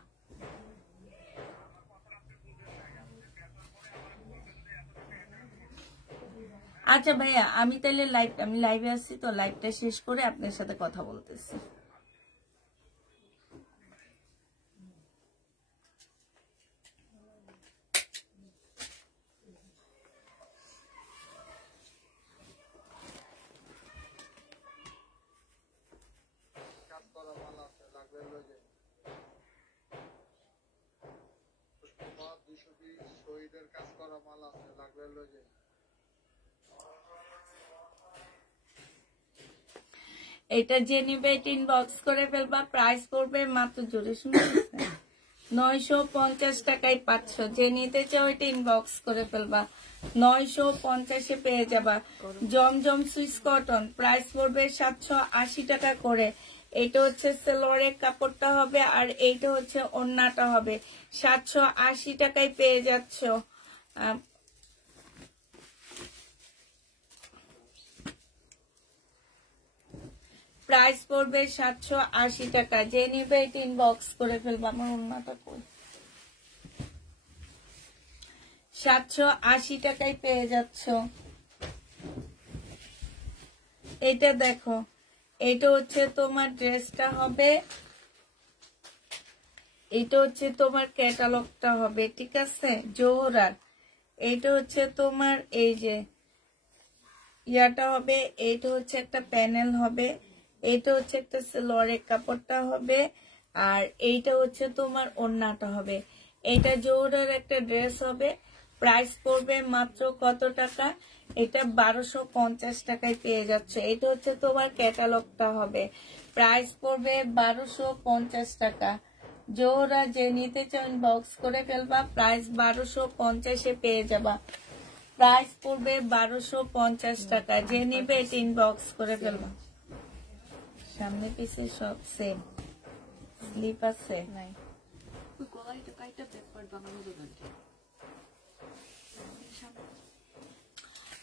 আচ্ছা ভাইয়া, আমি তাহলে আমি লাইভে আসছি তো, লাইভটা শেষ করে আপনার সাথে কথা বলতেছি। এটা যে নিবে এটা ইনবক্স করে ফেলবা। প্রাইস পড়বে মাত্র, জোরে শুনে 950 টাকায় পাচ্ছ। যে নিতে চাও এটা ইনবক্স করে ফেলবা। 950-এ পেয়ে যাবা। জমজম সুইস কটন, প্রাইস পড়বে 780 টাকা করে। এটা হচ্ছে সালোয়ারের কাপড়টা হবে, আর এইটা হচ্ছে ওড়নাটা হবে। 780 টাকায় পেয়ে যাচ্ছ। প্রাইস পড়বে 780 টাকা। যে নিবে এটা ইনবক্স করে ফেলবা। আমার ওড়নাটা কই? 780 টাকায় পেয়ে যাচ্ছ। এটা দেখো, এটা হচ্ছে তোমার ড্রেসটা হবে, এটা হচ্ছে তোমার ক্যাটালগটা হবে, ঠিক আছে, জোহরার। এটা হচ্ছে তোমার এই যে ইয়াটা হবে, এইটা হচ্ছে একটা প্যানেল হবে, এইটা হচ্ছে একটা সালোয়ারের কাপড়টা হবে, আর এইটা হচ্ছে তোমার ওড়নাটা হবে। এটা জোহরার একটা ড্রেস হবে। প্রাইস পড়বে মাত্র কত টাকা? এটা 1250 টাকায় পেয়ে যাচ্ছে। এটা হচ্ছে তোমার ক্যাটালগটা হবে। প্রাইস পড়বে 1250 টাকা। জোহরা যে নিতে চাও ইনবক্স করে ফেলবা। প্রাইস 1250-এ পেয়ে যাবা। প্রাইস পড়বে 1250 টাকা। যে নিবে এটা ইনবক্স করে ফেলবা। সামনে পিছে সব সেম। স্লিপ আছে নাই?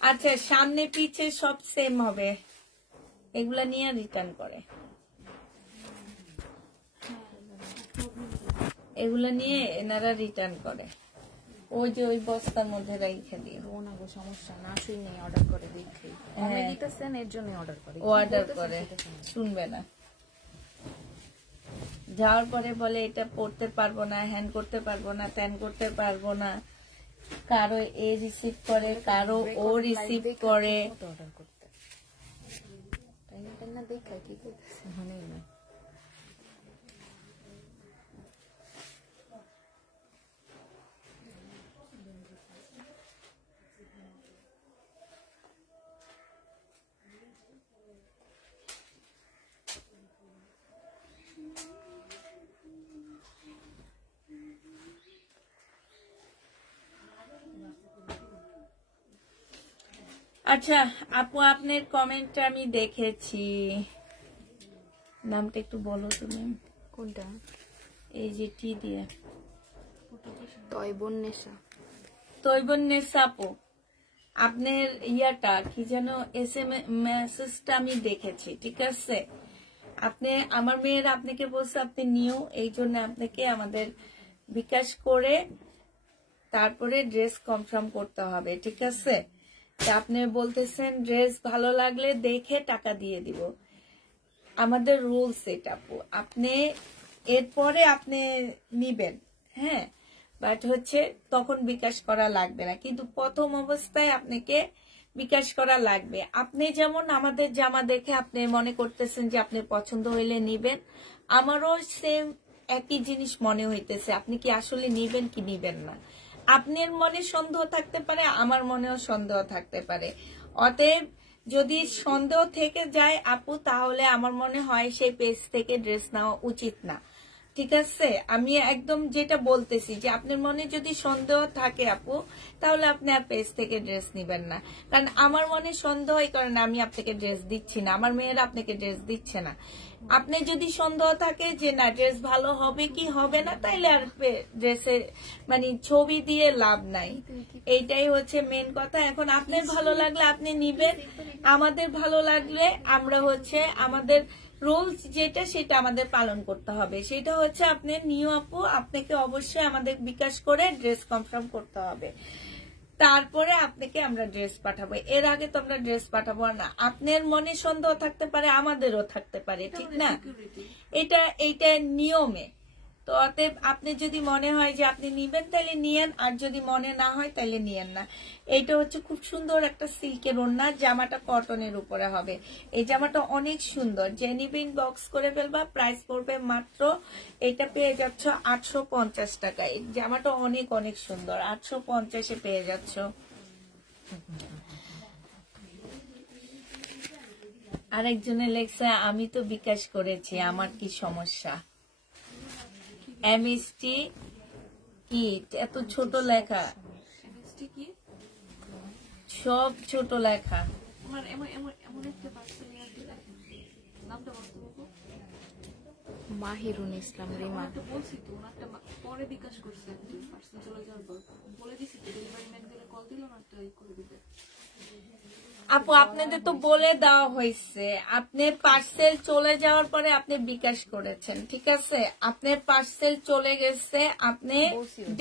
আচ্ছা, সামনে পিছে সব সেম হবে। এগুলা নিয়ে রিটার্ন করে, এগুলা নিয়ে এনারা রিটার্ন করে। ওই যে ওই বস্তার মধ্যে রেখে দিয়ে। সমস্যা না, শুই নেই, অর্ডার করে দেখি। কমে দিতেছেন এর জন্য অর্ডার করে। অর্ডার করে শুনবে না, যাওয়ার পরে বলে এটা পড়তে পারবো না, হ্যান্ড করতে পারবো না, ত্যান করতে পারবো না। কারো এ রিসিভ করে, কারো ও রিসিভ করে। অর্ডার করতে টাইম না দেখা কি করতেছে মনে না। আচ্ছা আপু, আপনার কমেন্টটা আমি দেখেছি। নামটা একটু বলো তুমি। কোনটা? এই যে টি দিয়ে, তয়বন্নেসা। তৈবন্নেসা আপু, আপনার ইয়াটা কি যেন, মেসেজটা আমি দেখেছি, ঠিক আছে। আপনি আমার মেয়েরা আপনাকে বলছে আপনি নিউ, এই জন্য আপনাকে আমাদের বিকাশ করে তারপরে ড্রেস কনফার্ম করতে হবে, ঠিক আছে? আপনি বলতেছেন ড্রেস ভালো লাগলে দেখে টাকা দিয়ে দিব, আমাদের রুলস এটা আপু। আপনি এরপরে আপনি নিবেন, হ্যাঁ, বাট হচ্ছে তখন বিকাশ করা লাগবে না, কিন্তু প্রথম অবস্থায় আপনাকে বিকাশ করা লাগবে। আপনি যেমন আমাদের জামা দেখে আপনি মনে করতেছেন যে আপনি পছন্দ হইলে নিবেন, আমারও সেম একই জিনিস মনে হইতেছে, আপনি কি আসলে নিবেন কি নিবেন না। আপনার মনে সন্দেহ থাকতে পারে, আমার মনেও সন্দেহ থাকতে পারে, অতএব যদি সন্দেহ থেকে যায় আপু, তাহলে আমার মনে হয় সেই পেজ থেকে ড্রেস নেওয়া উচিত না, ঠিক আছে? আমি একদম যেটা বলতেছি যে আপনার মনে যদি সন্দেহ থাকে আপু, তাহলে আপনি আর পেজ থেকে ড্রেস নিবেন না, কারণ আমার মনে সন্দেহ এই কারণে আমি আপনাকে ড্রেস দিচ্ছি না, আমার মেয়েরা আপনাকে ড্রেস দিচ্ছে না। আপনি যদি সন্দেহ থাকে যে না ড্রেস ভালো হবে কি হবে না, তাইলে আর ড্রেসে মানে ছবি দিয়ে লাভ নাই, এইটাই হচ্ছে মেন কথা। এখন আপনার ভালো লাগলে আপনি নিবেন, আমাদের ভালো লাগলে আমরা হচ্ছে আমাদের রুলস যেটা সেটা আমাদের পালন করতে হবে, সেটা হচ্ছে আপনি নিউ আপু, আপনাকে অবশ্যই আমাদের বিকাশ করে ড্রেস কনফার্ম করতে হবে, তারপরে আপনাকে আমরা ড্রেস পাঠাবো, এর আগে তো আমরা ড্রেস পাঠাবো না। আপনার মনে সন্দেহ থাকতে পারে, আমাদেরও থাকতে পারে, ঠিক না? এইটা নিয়মে। তো অতএব আপনি যদি মনে হয় যে আপনি নিবেন তাহলে নিয়েন, আর যদি মনে না হয় তাহলে নিয়েন না। এইটা হচ্ছে খুব সুন্দর একটা সিল্কের ওড়না, জামাটা কটনের উপরে হবে, এই জামাটা অনেক সুন্দর, যে নিবে ইনবক্স করে ফেলবা, প্রাইস পড়বে মাত্র, এটা পেয়ে যাচ্ছ 850 টাকায়, জামাটা অনেক অনেক সুন্দর, 850-এ পেয়ে যাচ্ছ। আরেকজনে লেখছে আমি তো বিকাশ করেছি, আমার কি সমস্যা? এমএসটি কি এত ছোট লেখা, সব ছোট লেখা। মাহিরুন ইসলাম রিমা। পরে বিকাশ করছে, পার্সেল চলে যাওয়ার পর বলে দিছি ডেলিভারি ম্যান গেলে কল দিল না, তো করে দিবে। আপু আপনাদের তো বলে দেওয়া হয়েছে, আপনার পার্সেল চলে যাওয়ার পরে আপনি বিকাশ করেছেন, ঠিক আছে? আপনার পার্সেল চলে গেছে, আপনি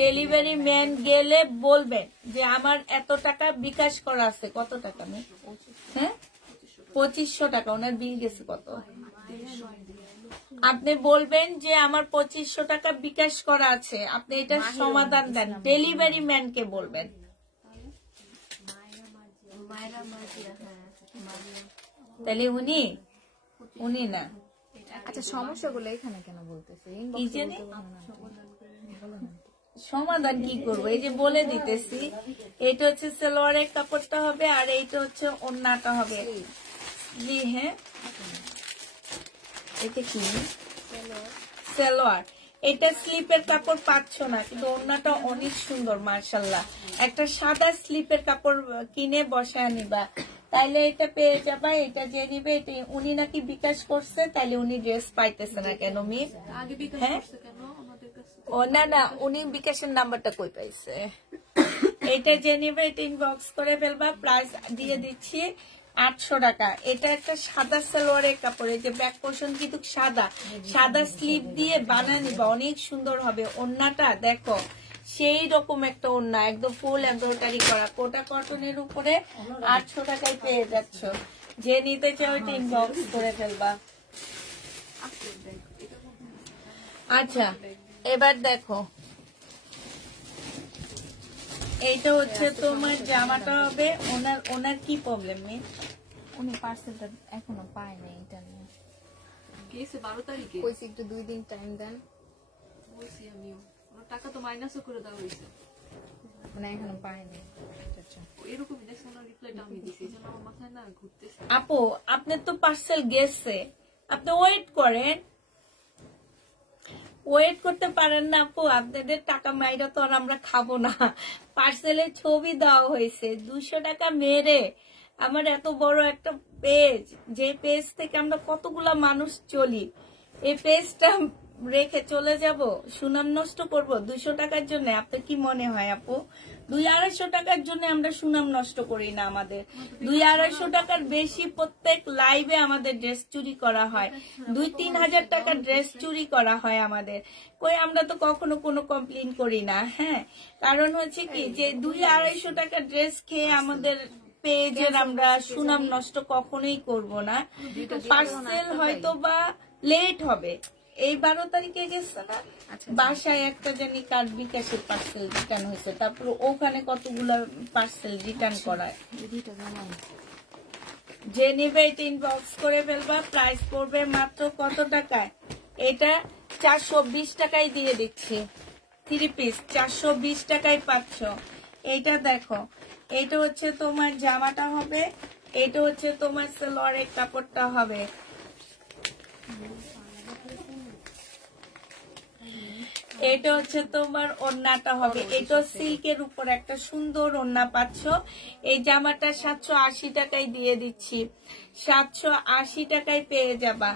ডেলিভারি ম্যান গেলে বলবেন যে আমার এত টাকা বিকাশ করা আছে, কত টাকা নেই? হ্যাঁ 2500 টাকা, ওনার বিল গেছে কত? আপনি বলবেন যে আমার 2500 টাকা বিকাশ করা আছে, আপনি এটা সমাধান দেন, ডেলিভারি ম্যানকে বলবেন। তাহলে উনি না। আচ্ছা সমস্যাগুলো এখানে কেন বলতেছে? সমাধান কি করবো, এই যে বলে দিতেছি, এটা হচ্ছে সালোয়ারের কাপড়টা হবে, আর এইটা হচ্ছে ওড়নাটা হবে। জি হ্যাঁ, এটা কি সালোয়ার, এটা স্লিপের কাপড় পাচ্ছ না, কিন্তু ওড়নাটা অনেক সুন্দর মাশাআল্লাহ। একটা সাদা স্লিপের কাপড় কিনে বসায় নিবা, তাইলে এটা পেয়ে যাবা। এটা যে নিবে, এটা উনি নাকি বিকাশ করছে, তাইলে উনি ড্রেস পাইতেছে না কেন? হ্যাঁ ও না না, উনি বিকাশের নাম্বারটা কই পাইছে? এটা যে নিবে এটা ইনবক্স করে ফেলবা, প্রাইস দিয়ে দিচ্ছি 800 টাকা। এটা একটা সাদা সালোয়ারের কাপড়, এই যে ব্যাক পোর্শন কিন্তু সাদা, সাদা স্লিপ দিয়ে বানায় নিবা, অনেক সুন্দর হবে। ওড়নাটা দেখো সেই রকম একটা ওড়না, একদম ফুল এমব্রয়ডারি করা, কোটা কটনের উপরে 800 টাকায় পেয়ে যাচ্ছ। যে নিতে চাও এটা ইনবক্স করে ফেলবা। আচ্ছা এবার দেখো, এইটা হচ্ছে তোমার জামাটা হবে। ওনার কি প্রবলেম নেই? উনি পার্সেলটা এখনো পায় নাই, এটা নিয়ে কেসে 12 তারিখে কইছি একটু 2 দিন টাইম দেন, বলছি আমিও। ওর টাকা তো মাইনাসও করে দেওয়া হয়েছে, মানে এখনো পায় নাই। আচ্ছা এরকমই দেখছি, ওনার রিপ্লাইটা আমি দিছি, এই জন্য আমার মাথায় না ঘুরতেছে। আপু আপনার তো পার্সেল গেছে, আপনি ওয়েট করেন। ওয়েট করতে পারেন না আপু? আপনাদের টাকা মাইরা তো আর আমরা খাবো না, পার্সেলের ছবি দেওয়া হয়েছে 200 টাকা মেরে। আমার এত বড় একটা পেজ, যে পেজ থেকে আমরা কতগুলা মানুষ চলি, এই পেজটা রেখে চলে যাব, সুনাম নষ্ট করব 200 টাকার জন্য? আপনার কি মনে হয় আপু? 200-250 টাকার জন্য আমরা সুনাম নষ্ট করি না। আমাদের 200-250 টাকার বেশি প্রত্যেক লাইভে আমাদের ড্রেস চুরি করা হয়, 2-3 হাজার টাকার ড্রেস চুরি করা হয় আমাদের। কই আমরা তো কখনো কোনো কমপ্লেন করি না। হ্যাঁ, কারণ হচ্ছে কি যে 200-250 টাকার ড্রেস খেয়ে আমাদের পেজের আমরা সুনাম নষ্ট কখনোই করব না। পার্সেল হয়তো বা লেট হবে, এই 12 তারিখে গেছে না, বাসায় একটা জানি কার বিকাশের পার্সেল রিটার্ন হয়েছে, তারপর ওখানে কতগুলো পার্সেল রিটার্ন করায়। যে নেবে এটা ইনবক্স করে ফেলবা। প্রাইস পড়বে মাত্র কত টাকায়? এটা 420 টাকায় দিয়ে দিচ্ছি। 3 পিস 420 টাকায় পাচ্ছ। এইটা দেখো, এটা হচ্ছে তোমার জামাটা হবে, এটা হচ্ছে তোমার সালোয়ারের কাপড়টা হবে। এটা হচ্ছে তোমার ওড়নাটা হবে, এটা সিল্কের উপর একটা সুন্দর ওড়না পাচ্ছ। এই জামাটা 780 টাকায় দিয়ে দিচ্ছি, 780 টাকায় পেয়ে যাবা।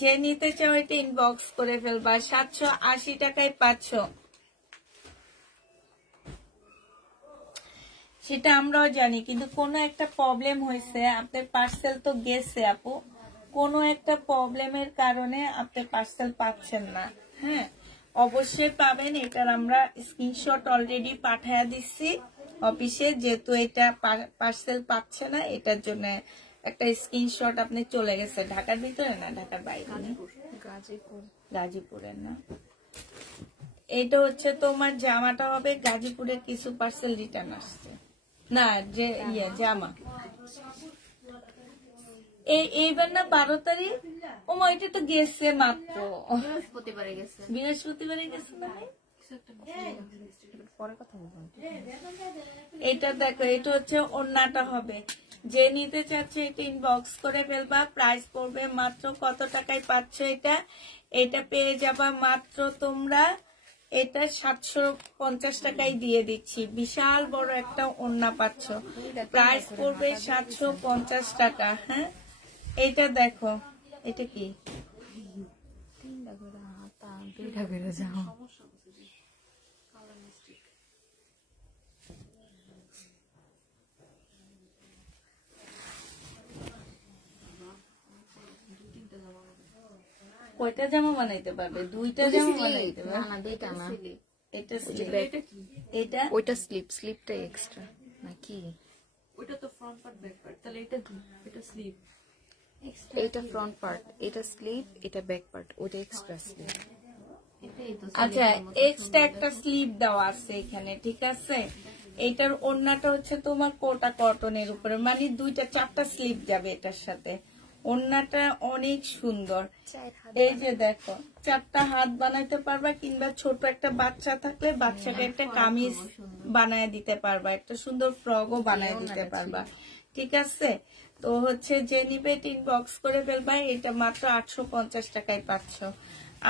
যে নিতে চাও এটা ইনবক্স করে ফেলবা, 780 টাকায় পাচ্ছ। সেটা আমরাও জানি, কিন্তু কোনো একটা প্রবলেম হয়েছে, আপনার পার্সেল তো গেছে আপু, কোনো একটা প্রবলেমের কারণে আপনি পার্সেল পাচ্ছেন না। হ্যাঁ, অবশ্যই পাবেন। এটার আমরা স্ক্রিনশট অলরেডি পাঠিয়ে দিচ্ছি অফিসে, যেহেতু এটা পার্সেল পাচ্ছে না, এটার জন্য একটা স্ক্রিনশট আপনি চলে গেছে। ঢাকার ভিতরে না, ঢাকার বাইরে? গাজীপুরের না। এটা হচ্ছে তোমার জামাটা হবে, গাজীপুরের কিছু পার্সেল রিটার্ন আসছে না, যে জামা এইবার না 12 তারিখ। ও মা, এটা তো গেছে মাত্র বৃহস্পতিবারে গেছে না? পরে কথা বলবো। এটা দেখো, এটা হচ্ছে ওড়নাটা হবে। যে নিতে চাচ্ছে এটা ইনবক্স করে ফেলবা। প্রাইস পড়বে মাত্র কত টাকায় পাচ্ছ এটা? এটা পেয়ে যাবা মাত্র তোমরা, এটা 750 টাকায় দিয়ে দিচ্ছি। বিশাল বড় একটা ওড়না পাচ্ছ, প্রাইস পড়বে 750 টাকা। হ্যাঁ, এটা দেখো, এটা কি কয়টা জামা বানাইতে পারবে? 2টা জামা বানাইতে পারবে। না, দুইটা না, এটা স্লিপ, এটা ওইটা স্লিপটা এক্সট্রা নাকি? ওইটা তো ফ্রন্ট পার্ট ব্যাক পার্ট, তাহলে এটা কি? এটা স্লিভ, এটা ফ্রন্ট পার্ট, এটা স্লিপ, এটা ব্যাক পার্ট, ওটা এক্সট্রা স্লিপ। আচ্ছা, এক্সট্রা একটা স্লিপ দেওয়া আছে এখানে, ঠিক আছে। এটার ওড়নাটা হচ্ছে তোমার কোটা কটনের উপরে, মানে 2-4টা স্লিপ যাবে এটার সাথে। ওড়নাটা অনেক সুন্দর। এই যে দেখো, 4টা হাত বানাইতে পারবা, কিংবা ছোট একটা বাচ্চা থাকলে বাচ্চাকে একটা কামিজ বানায় দিতে পারবা, একটা সুন্দর ফ্রকও বানায় দিতে পারবা, ঠিক আছে। তো হচ্ছে যে নিবে ইনবক্স করে ফেলবা। এটা মাত্র 850 টাকায় পাচ্ছ।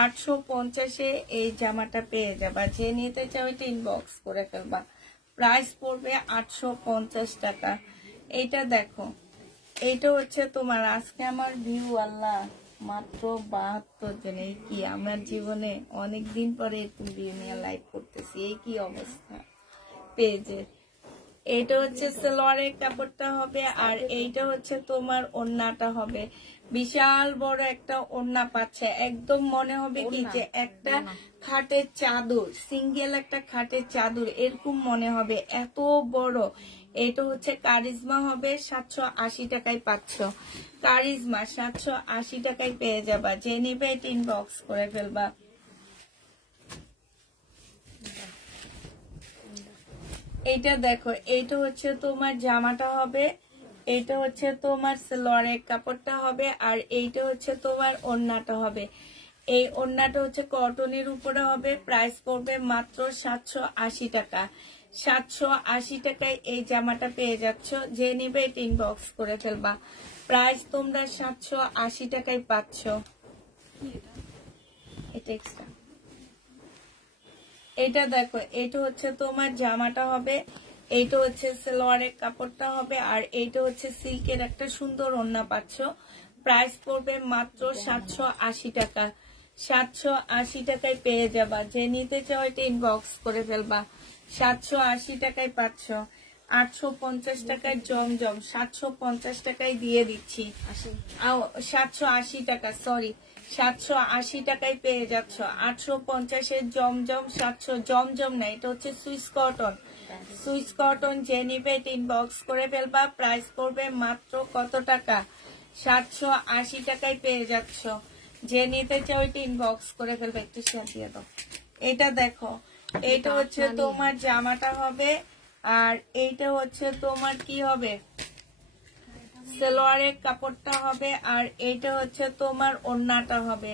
850-এ এই জামাটা পেয়ে যাবা। যে নিতে চাও এটা ইনবক্স করে ফেলবা। প্রাইস পড়বে 850 টাকা। এইটা দেখো, এইটা হচ্ছে তোমার, আজকে আমার ভিউ আল্লাহ মাত্র 72 জন। এই কি আমার জীবনে অনেকদিন পরে তুমি ভিউ নিয়ে লাইভ করতেছি, এই কি অবস্থা পেজের। এইটা হচ্ছে সালোয়ারের কাপড়টা হবে, আর এইটা হচ্ছে তোমার ওড়নাটা হবে। বিশাল বড় একটা ওড়না পাচ্ছে, একদম মনে হবে কি যে একটা খাটের চাদর, সিঙ্গেল একটা খাটের চাদর এরকম মনে হবে, এত বড়। এটা হচ্ছে কারিজমা হবে, 780 টাকায় পাচ্ছ। কারিজমা 780 টাকায় পেয়ে যাবা। যে নেবে এটা ইনবক্স করে ফেলবা। এইটা দেখো, এইটা হচ্ছে তোমার জামাটা হবে, এইটা হচ্ছে তোমার সালোয়ারের কাপড়টা হবে, আর এইটা হচ্ছে তোমার ওড়নাটা হবে। এই ওড়নাটা হচ্ছে কটনের উপরে হবে। প্রাইস পড়বে মাত্র 780 টাকা। 780 টাকায় এই জামাটা পেয়ে যাচ্ছ। যে নিবে এটা ইনবক্স করে ফেলবা। প্রাইস তোমরা 780 টাকায় পাচ্ছ। এটা এক্সট্রা। এটা দেখো, এটা হচ্ছে তোমার জামাটা হবে, এইটা হচ্ছে সালোয়ারের কাপড়টা হবে, আর এইটা হচ্ছে সিল্কের একটা সুন্দর ওড়না পাচ্ছ। প্রাইস পড়বে মাত্র 780 টাকা। 780 টাকায় পেয়ে যাবা। যে নিতে চাও এটা ইনবক্স করে ফেলবা। 780 টাকায় পাচ্ছ। 850 টাকায় জমজম 750 টাকায় দিয়ে দিচ্ছি। 780 টাকা, সরি 780 টাকায় পেয়ে যাচ্ছ। 850 জমজম 700, জমজম না, এটা হচ্ছে সুইস কটন। সুইস কটন যে নিবে এটা ইনবক্স করে ফেলবা। প্রাইস পড়বে মাত্র কত টাকা? 780 টাকায় পেয়ে যাচ্ছ। যে নিতে চাও এটা ইনবক্স করে ফেলবে। একটু শেয়ার দিয়ে দাও। এটা দেখো, এটা হচ্ছে তোমার জামাটা হবে, আর এইটা হচ্ছে তোমার কি হবে, সালোয়ারের কাপড়টা হবে, আর এইটা হচ্ছে তোমার ওড়নাটা হবে।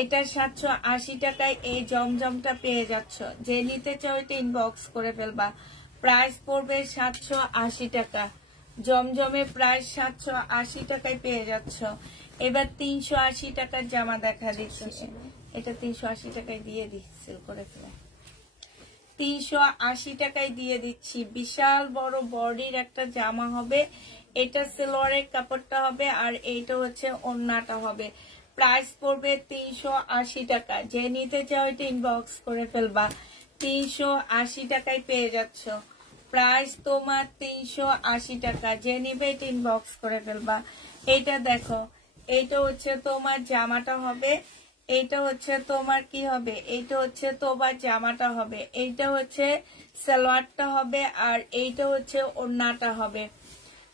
এটা 780 টাকায় এই জমজমটা পেয়ে যাচ্ছ। যে নিতে চাও এটা ইনবক্স করে ফেলবা। প্রাইস পড়বে 780 টাকা। জমজমে প্রাইস 780 টাকায় পেয়ে যাচ্ছ। এবার 380 টাকার জামা দেখা দিচ্ছি। এটা 380 টাকায় দিয়ে দিচ্ছি, করে ফেলা 380 টাকায় দিয়ে দিচ্ছি। বিশাল বড় বডির একটা জামা হবে। এটা সালোয়ারের কাপড়টা হবে, আর এইটা হচ্ছে ওড়নাটা হবে। প্রাইস পড়বে 380 টাকা। যে নিতে চাও এটা ইনবক্স করে ফেলবা। 380 টাকায় পেয়ে যাচ্ছ। প্রাইস তোমার 380 টাকা। যে নিবে এটা ইনবক্স করে ফেলবা। এইটা দেখো, এইটা হচ্ছে তোমার জামাটা হবে, এইটা হচ্ছে তোমার কি হবে, এইটা হচ্ছে তোমার জামাটা হবে, এইটা হচ্ছে সালোয়ারটা হবে, আর এইটা হচ্ছে ওড়নাটা হবে।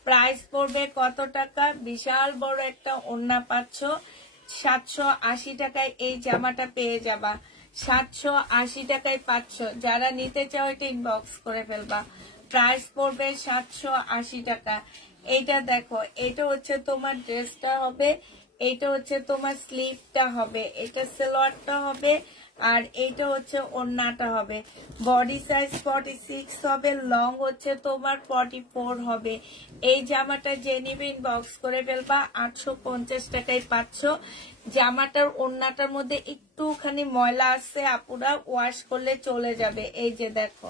প্রাইস পড়বে কত টাকা? বিশাল বড় একটা ওড়না পাচ্ছ। 780 টাকায় এই জামাটা পেয়ে যাবা। 780 টাকায় পাচ্ছ। যারা নিতে চাও এটা ইনবক্স করে ফেলবা। প্রাইস পড়বে 780 টাকা। এইটা দেখো, এটা হচ্ছে তোমার ড্রেসটা হবে, এইটা হচ্ছে তোমার স্লিভটা হবে, এটা সালোয়ারটা হবে, আর এইটা হচ্ছে ওড়নাটা হবে। বডি সাইজ 46 হবে, লং হচ্ছে তোমার 44 হবে। এই জামাটা যে নিবে ইনবক্স করে ফেলবা। 850 টাকায় পাচ্ছ। জামাটার ওড়নাটার মধ্যে একটুখানি ময়লা আছে, আপুরা ওয়াশ করলে চলে যাবে। এই যে দেখো,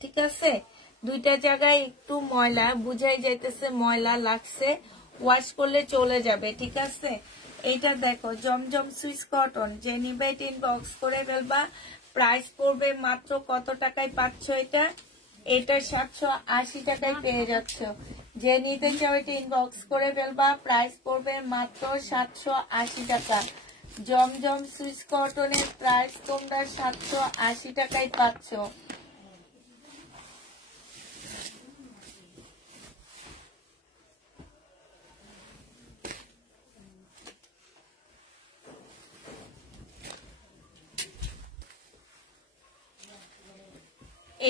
ঠিক আছে, দুইটা জায়গায় একটু ময়লা বুঝাই যাইতেছে, ময়লা লাগছে, ওয়াশ করলে চলে যাবে, ঠিক আছে। এইটা দেখো, জমজম সুইস কটন। যে নিবে এটা ইনবক্স করে ফেলবা। প্রাইস পড়বে মাত্র কত টাকায় পাচ্ছ এটা? এটা 780 টাকায় পেয়ে যাচ্ছ। যে নিতে চাও এটা ইনবক্স করে ফেলবা। প্রাইস পড়বে মাত্র 780 টাকা। জমজম সুইস কটনের প্রাইস তোমরা 780 টাকায় পাচ্ছ।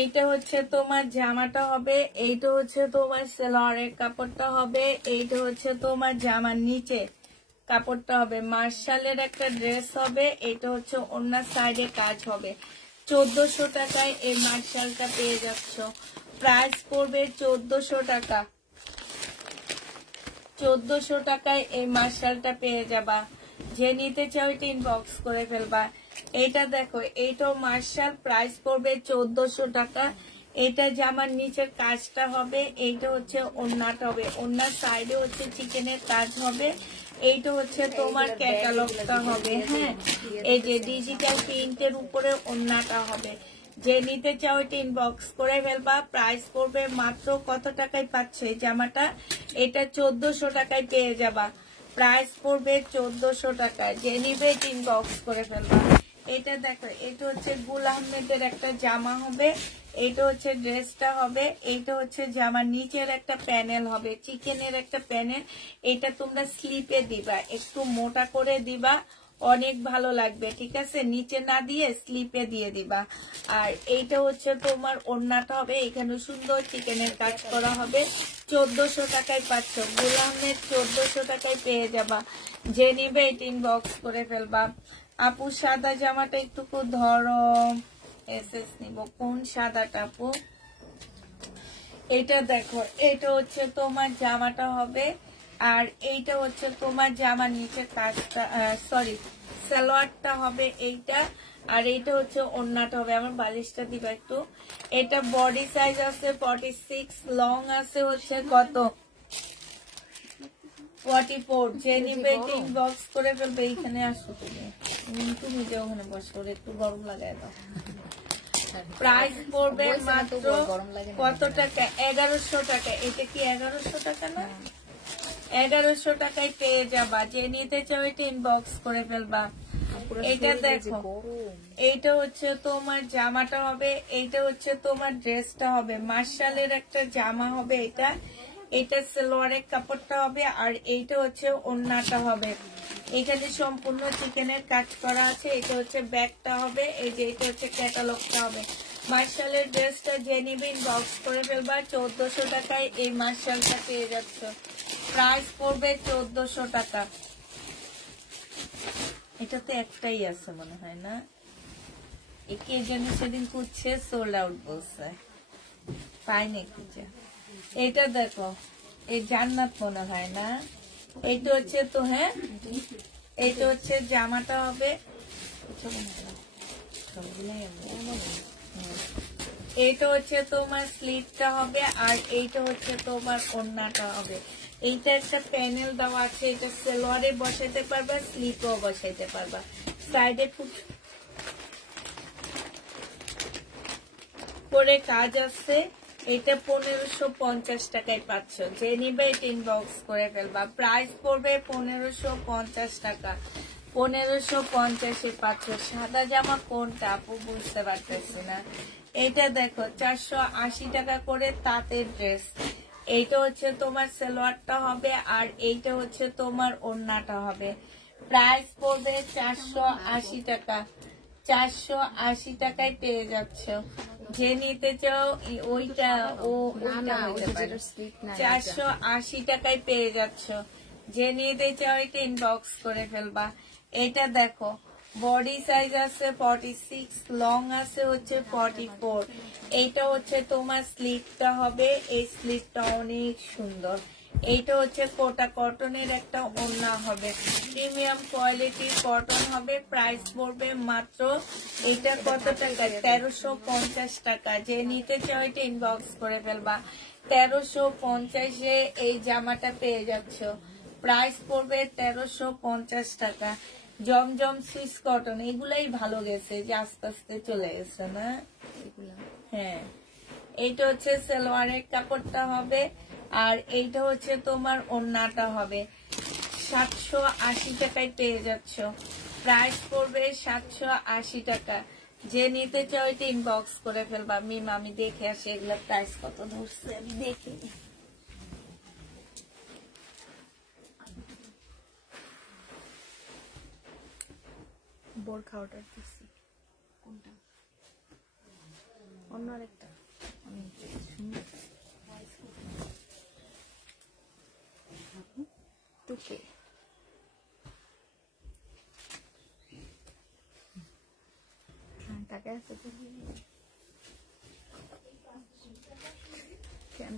এইটা হচ্ছে তোমার জামাটা হবে, এইটা হচ্ছে তোমার সালোয়ারের কাপড়টা হবে, এইটা হচ্ছে তোমার জামার নিচে কাপড়টা হবে। মার্শালের একটা ড্রেস হবে, এটা হচ্ছে ওড়নার সাইডে কাজ হবে। 1400 টাকায় এই মার্শালটা পেয়ে যাচ্ছ। প্রাইস পড়বে 1400 টাকা। 1400 টাকায় এই মার্শালটা পেয়ে যাবা। যে নিতে চাও এটা ইনবক্স করে ফেলবা। এটা দেখো, এইটাও মার্শাল, প্রাইস পড়বে 1400 টাকা। এটা জামার নিচের কাজটা হবে, এইটা হচ্ছে ওড়নাটা হবে, ওড়নার সাইডে হচ্ছে চিকেনের কাজ হবে, এইটা হচ্ছে তোমার ক্যাটালগটা হবে। হ্যাঁ, এই যে ডিজিটাল প্রিন্টের উপরে ওড়নাটা হবে। যে নিতে চাও এটা ইনবক্স করে ফেলবা। প্রাইস পড়বে মাত্র কত টাকায় পাচ্ছ এই জামাটা? এটা 1400 টাকায় পেয়ে যাবা। প্রাইস পড়বে 1400 টাকা। যে নিবে এটা ইনবক্স করে ফেলবা। এটা দেখো, এটা হচ্ছে গুল আহমেদের একটা জামা হবে, এইটা হচ্ছে ড্রেসটা হবে, এইটা হচ্ছে জামার নিচের একটা প্যানেল হবে, চিকেনের একটা প্যানেল। এটা তোমরা স্লিপে দিবা, একটু মোটা করে দিবা, অনেক ভালো লাগবে, ঠিক আছে। নিচে না দিয়ে স্লিপে দিয়ে দিবা। আর এইটা হচ্ছে তোমার ওড়নাটা হবে, এখানে সুন্দর চিকেনের কাজ করা হবে। 1400 টাকায় পাচ্ছ। গুল আহমেদ 1400 টাকায় পেয়ে যাবা। যে নিবে এটা ইনবক্স করে ফেলবা। আপু সাদা জামাটা একটু ধরো, এসএস নিব। কোন সাদাটা আপু? এটা দেখো, এটা হচ্ছে তোমার জামাটা হবে, আর এইটা হচ্ছে তোমার জামার নিচে কাজটা, সরি সালোয়ারটা হবে এইটা, আর এইটা হচ্ছে ওড়নাটা হবে। আমার বালিশটা দিবা একটু। এটা বডি সাইজ আছে 46, লং আছে হচ্ছে কত 44 যে নিবে ইনবক্স করে ফেলবে। এইখানে আসো তুমি যে ওখানে বসো, ওর একটু গরম লাগায় দাও। প্রাইস পড়বে মাত্র কত টাকা? 1100 টাকা। এটা কি 1100 টাকা না? 1100 টাকায় পেয়ে যাবা। যে নিতে চাও এটা ইনবক্স করে ফেলবা। এটা দেখো, এইটা হচ্ছে তোমার জামাটা হবে, এইটা হচ্ছে তোমার ড্রেসটা হবে। মার্শালের একটা জামা হবে এটা, এটা সালোয়ারের কাপড়টা হবে, আর এইটা হচ্ছে ওড়নাটা হবে। এখানে সম্পূর্ণ চিকেনের কাজ করা আছে। এটা হচ্ছে ব্যাগটা হবে, এই যে এটা হচ্ছে ক্যাটালগটা হবে। মার্শালের ড্রেসটা যে নিবে ইনবক্স করে ফেলবা। 1400 টাকায় এই মার্শালটা পেয়ে যাচ্ছ। প্রাইস পড়বে 1400 টাকা। এটা তো একটাই আছে মনে হয় না, একে জন্য সেদিন খুঁজছে, সোল্ড আউট বলছে, পাইনি খুঁজে। এটা দেখো, এই জান্নাত মনে হয় না, এইটা হচ্ছে তো, হ্যাঁ এইটা হচ্ছে জামাটা হবে, এইটা হচ্ছে তোমার স্লিভটা হবে, আর এইটা হচ্ছে তোমার ওড়নাটা হবে। এইটা একটা প্যানেল দেওয়া আছে, এটা সালোয়ারে বসাইতে পারবা, স্লিপও বসাইতে পারবা। সাইডে খুব করে কাজ আছে। এটা 1550 টাকায় পাচ্ছ। যে নিবে এটা ইনবক্স করে ফেলবা। প্রাইস পড়বে 1550 টাকা। 1550 পাচ্ছ। সাদা জামা কোনটা আপু বুঝতে পারতেছি না। এটা দেখো 480 টাকা করে তাঁতের ড্রেস। এইটা হচ্ছে তোমার সালোয়ারটা হবে, আর এইটা হচ্ছে তোমার ওড়নাটা হবে। প্রাইস পড়বে 480 টাকা। 480 টাকায় পেয়ে যাচ্ছ। যে নিতে চাও ওইটা, ওইটা 480 টাকায় পেয়ে যাচ্ছ। যে নিতে চাও এটা ইনবক্স করে ফেলবা। এটা দেখো, বডি সাইজ আছে 46, লং আছে হচ্ছে 44। এইটা হচ্ছে তোমার স্লিভটা হবে, এই স্লিভটা অনেক সুন্দর। এইটা হচ্ছে কোটা কটনের একটা ওড়না হবে, প্রিমিয়াম কোয়ালিটির কটন হবে। প্রাইস পড়বে মাত্র, এটা কত টাকা? 1350 টাকা। যে নিতে চাও এটা ইনবক্স করে ফেলবা। 1350-এ এই জামাটা পেয়ে যাচ্ছ। প্রাইস পড়বে 1350 টাকা। জমজম সুইস কটন, এগুলাই ভালো গেছে, যে আস্তে আস্তে চলে গেছে না এগুলা। হ্যাঁ, এইটা হচ্ছে সালোয়ারের কাপড়টা হবে, আর এইটা হচ্ছে তোমার ওড়নাটা হবে। 780 টাকায় পেয়ে যাচ্ছ। প্রাইস পড়বে 780 টাকা। যে নিতে চাও এটা ইনবক্স করে ফেলবা। মিম আমি দেখে আসি এগুলা প্রাইস কত ধরছে, আমি দেখি। বোরখা অর্ডার দিচ্ছি। কোনটা? অন্য আরেকটা অনেক সুন্দর। 2K। টাকা আছে তো? কেন?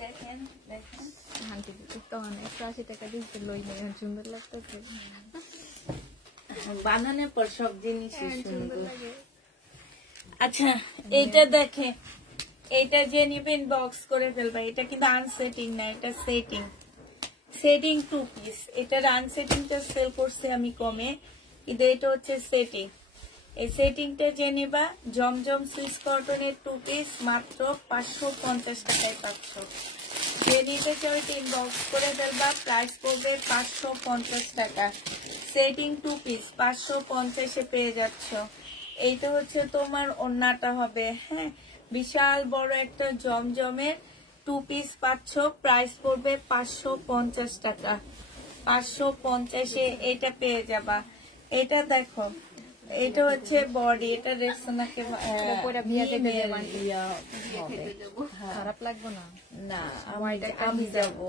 দেখেন দেখেন, আন্টি তো 180 টাকা দিচ্ছে, লই নেই, সুন্দর লাগতেছে। বানানোর পর সব জিনিসই সুন্দর সুন্দর। লাগে। আচ্ছা, এইটা দেখে, এইটা যে নিবে ইনবক্স করে ফেলবা। এটা কিন্তু আনসেটিং না, এটা সেটিং। Setting 2 piece. এটার আনসেটিংটা সেল করছে আমি কমে, কিন্তু এটা হচ্ছে সেটিং। এই সেটিংটা যে নিবা, জমজম সুইস কটনের 2 পিস মাত্র 550 টাকায় পাচ্ছ। যে নিতে চাও এটা ইনবক্স করে ফেলবা। প্রাইস পড়বে 550 টাকা। সেটিং 2 পিস 550-এ পেয়ে যাচ্ছ। এইটা হচ্ছে তোমার ওড়নাটা হবে, হ্যাঁ, বিশাল বড় একটা জমজমের 2 পিস পাচ্ছ। প্রাইস পড়বে 550 টাকা। 550-এ এটা পেয়ে যাবা। এটা দেখো, এটা হচ্ছে বডি, এটা রেক্সোনাকে খারাপ লাগবে না? না, আমি যাবো।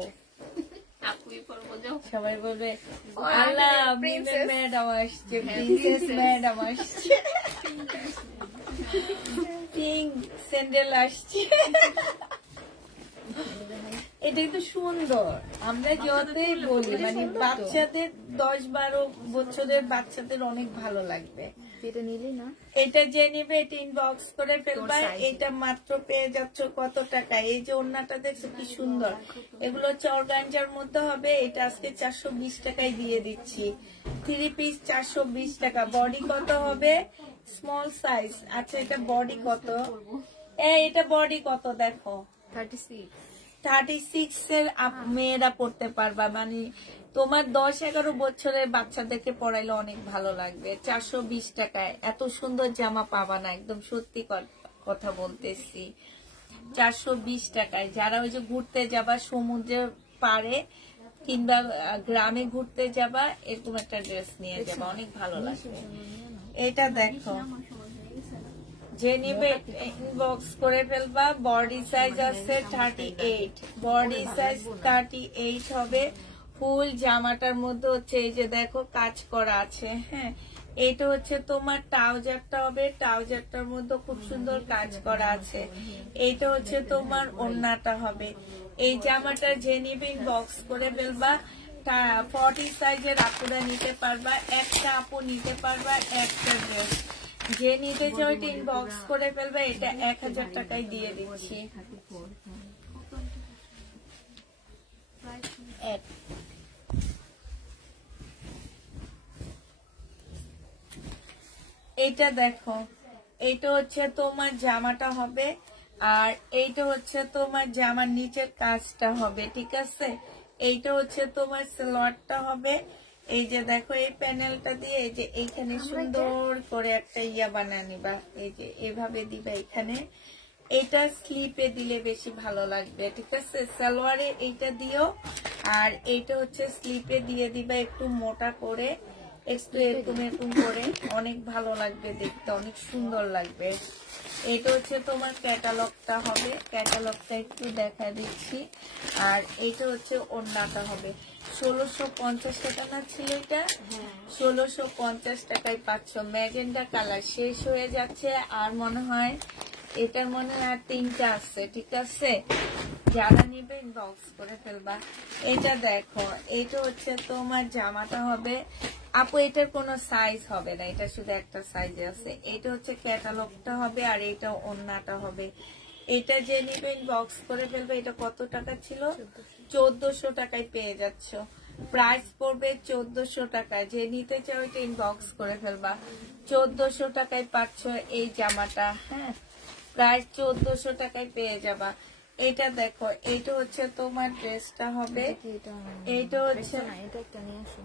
আপুই পরবো, যাও। সবাই বলবে আল্লাহ ম্যাডাম আসছে, প্রিন্সেস ম্যাডাম আসছে, পিঙ্ক স্যান্ডেল আসছে। এটা কিন্তু সুন্দর, আমরা যতই বলি মানে বাচ্চাদের 10-12 বছরের বাচ্চাদের অনেক ভালো লাগবে। এটা নিলি না, এটা যে নিবে এটা ইনবক্স করে ফেলবা। এটা মাত্র পেয়ে যাচ্ছ কত টাকা? এই যে ওড়নাটা দেখছো কি সুন্দর, এগুলো হচ্ছে অর্গানজার মধ্যে হবে। এটা আজকে 420 টাকায় দিয়ে দিচ্ছি। 3 পিস 420 টাকা। বডি কত হবে? Small size. আচ্ছা এটা বডি কত? এটা বডি কত দেখো? 36 এর মেয়েরা পড়তে পারবা, মানে তোমার 10-11 বছরের বাচ্চাদেরকে পড়াইলে অনেক ভালো লাগবে। 420 টাকায় এত সুন্দর জামা পাবা না, একদম সত্যি কথা বলতেছি। 420 টাকায় যারা ওই যে ঘুরতে যাবা সমুদ্রের পাড়ে কিংবা গ্রামে ঘুরতে যাবা, এরকম একটা ড্রেস নিয়ে যাবা, অনেক ভালো লাগবে। এটা দেখো, যে নিবে ইনবক্স করে ফেলবা। বডি সাইজ আছে 38, বডি সাইজ 38 হবে। ফুল জামাটার মধ্যে হচ্ছে এই যে দেখো কাজ করা আছে। হ্যাঁ, এটা হচ্ছে তোমার ট্রাউজারটা হবে, ট্রাউজারটার মধ্যে খুব সুন্দর কাজ করা আছে। এইটা হচ্ছে তোমার ওড়নাটা হবে। এই জামাটা যে নিবে ইনবক্স করে ফেলবা। 40 সাইজের আপুরা নিতে পারবা, একটা আপু নিতে পারবা একটা ড্রেস। যে নিতে চাও এটা ইনবক্স করে ফেলবে। এটা 1000 টাকায় দিয়ে দিচ্ছি। এইটা দেখো, এইটা হচ্ছে তোমার জামাটা হবে, আর এইটা হচ্ছে তোমার জামার নিচের কাজটা হবে, ঠিক আছে। এইটা হচ্ছে তোমার সালোয়ারটা হবে। এই যে দেখো এই প্যানেলটা দিয়ে এই যে এইখানে সুন্দর করে একটা ইয়া বানিয়ে নিবা, এই যে এভাবে দিবা এখানে। এটা স্লিপে দিলে বেশি ভালো লাগবে, ঠিক আছে। সালোয়ারে এইটা দিও, আর এইটা হচ্ছে স্লিপে দিয়ে দিবা একটু মোটা করে, একটু এরকম এরকম করে, অনেক ভালো লাগবে দেখতে, অনেক সুন্দর লাগবে। এটা হচ্ছে তোমার ক্যাটালগটা হবে, ক্যাটালগটা একটু দেখা দিচ্ছি। আর এইটা হচ্ছে ওড়নাটা হবে। 1650 টাকা না ছিল এটা? 1650 টাকায় পাচ্ছ। ম্যাজেন্ডা কালার শেষ হয়ে যাচ্ছে, আর মনে হয় এটার মনে হয় আর 3টা আছে, ঠিক আছে। যারা নিবে ইনবক্স করে ফেলবা। এটা দেখো, এটা হচ্ছে তোমার জামাটা হবে। আপু এটার কোনো সাইজ হবে না, এটা শুধু একটা সাইজে আছে। এটা হচ্ছে ক্যাটালগটা হবে, আর এটা ওড়নাটা হবে। এটা যে নিবে ইনবক্স করে ফেলবে। এটা কত টাকা ছিল? 1400 টাকায় পেয়ে যাচ্ছ। প্রাইস পড়বে 1400 টাকা। যে নিতে চাও এটা ইনবক্স করে ফেলবা। 1400 টাকায় পাচ্ছ এই জামাটা। হ্যাঁ, প্রাইস 1400 টাকায় পেয়ে যাবা। এটা দেখো, এটা হচ্ছে তোমার ড্রেসটা হবে। এইটা হচ্ছে এটা একটা নিয়ে আসো।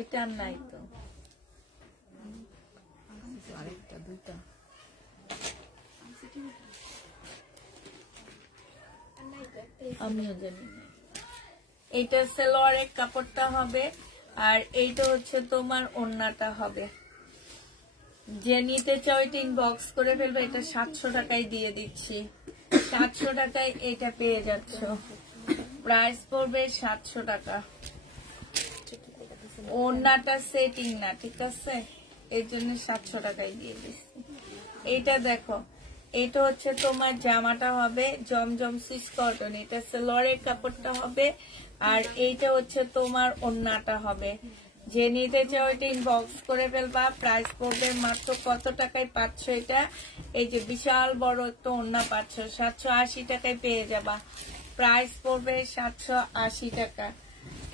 এটা নাই তো, আরেকটা দুইটা আমিও জানি না। এইটা সালোয়ারের কাপড়টা হবে, আর এইটা হচ্ছে তোমার ওড়নাটা হবে। যে নিতে চাও এটা ইনবক্স করে ফেলবে। এটা 700 টাকায় দিয়ে দিচ্ছি। 700 টাকায় এটা পেয়ে যাচ্ছ। প্রাইস পড়বে 700 টাকা। ওড়নাটা সেটিং না, ঠিক আছে, এর জন্য 700 টাকায় দিয়ে দিচ্ছি। এইটা দেখো, এটা হচ্ছে তোমার জামাটা হবে জমজম সুইস কটন। এটা সালোয়ারের কাপড়টা হবে, আর এইটা হচ্ছে তোমার ওড়নাটা হবে। যে নিতে চাও এটা ইনবক্স করে ফেলবা। প্রাইস পড়বে মাত্র কত টাকায় পাচ্ছ এটা? এই যে বিশাল বড় একটা ওড়না পাচ্ছ, 780 টাকায় পেয়ে যাবা। প্রাইস পড়বে 780 টাকা।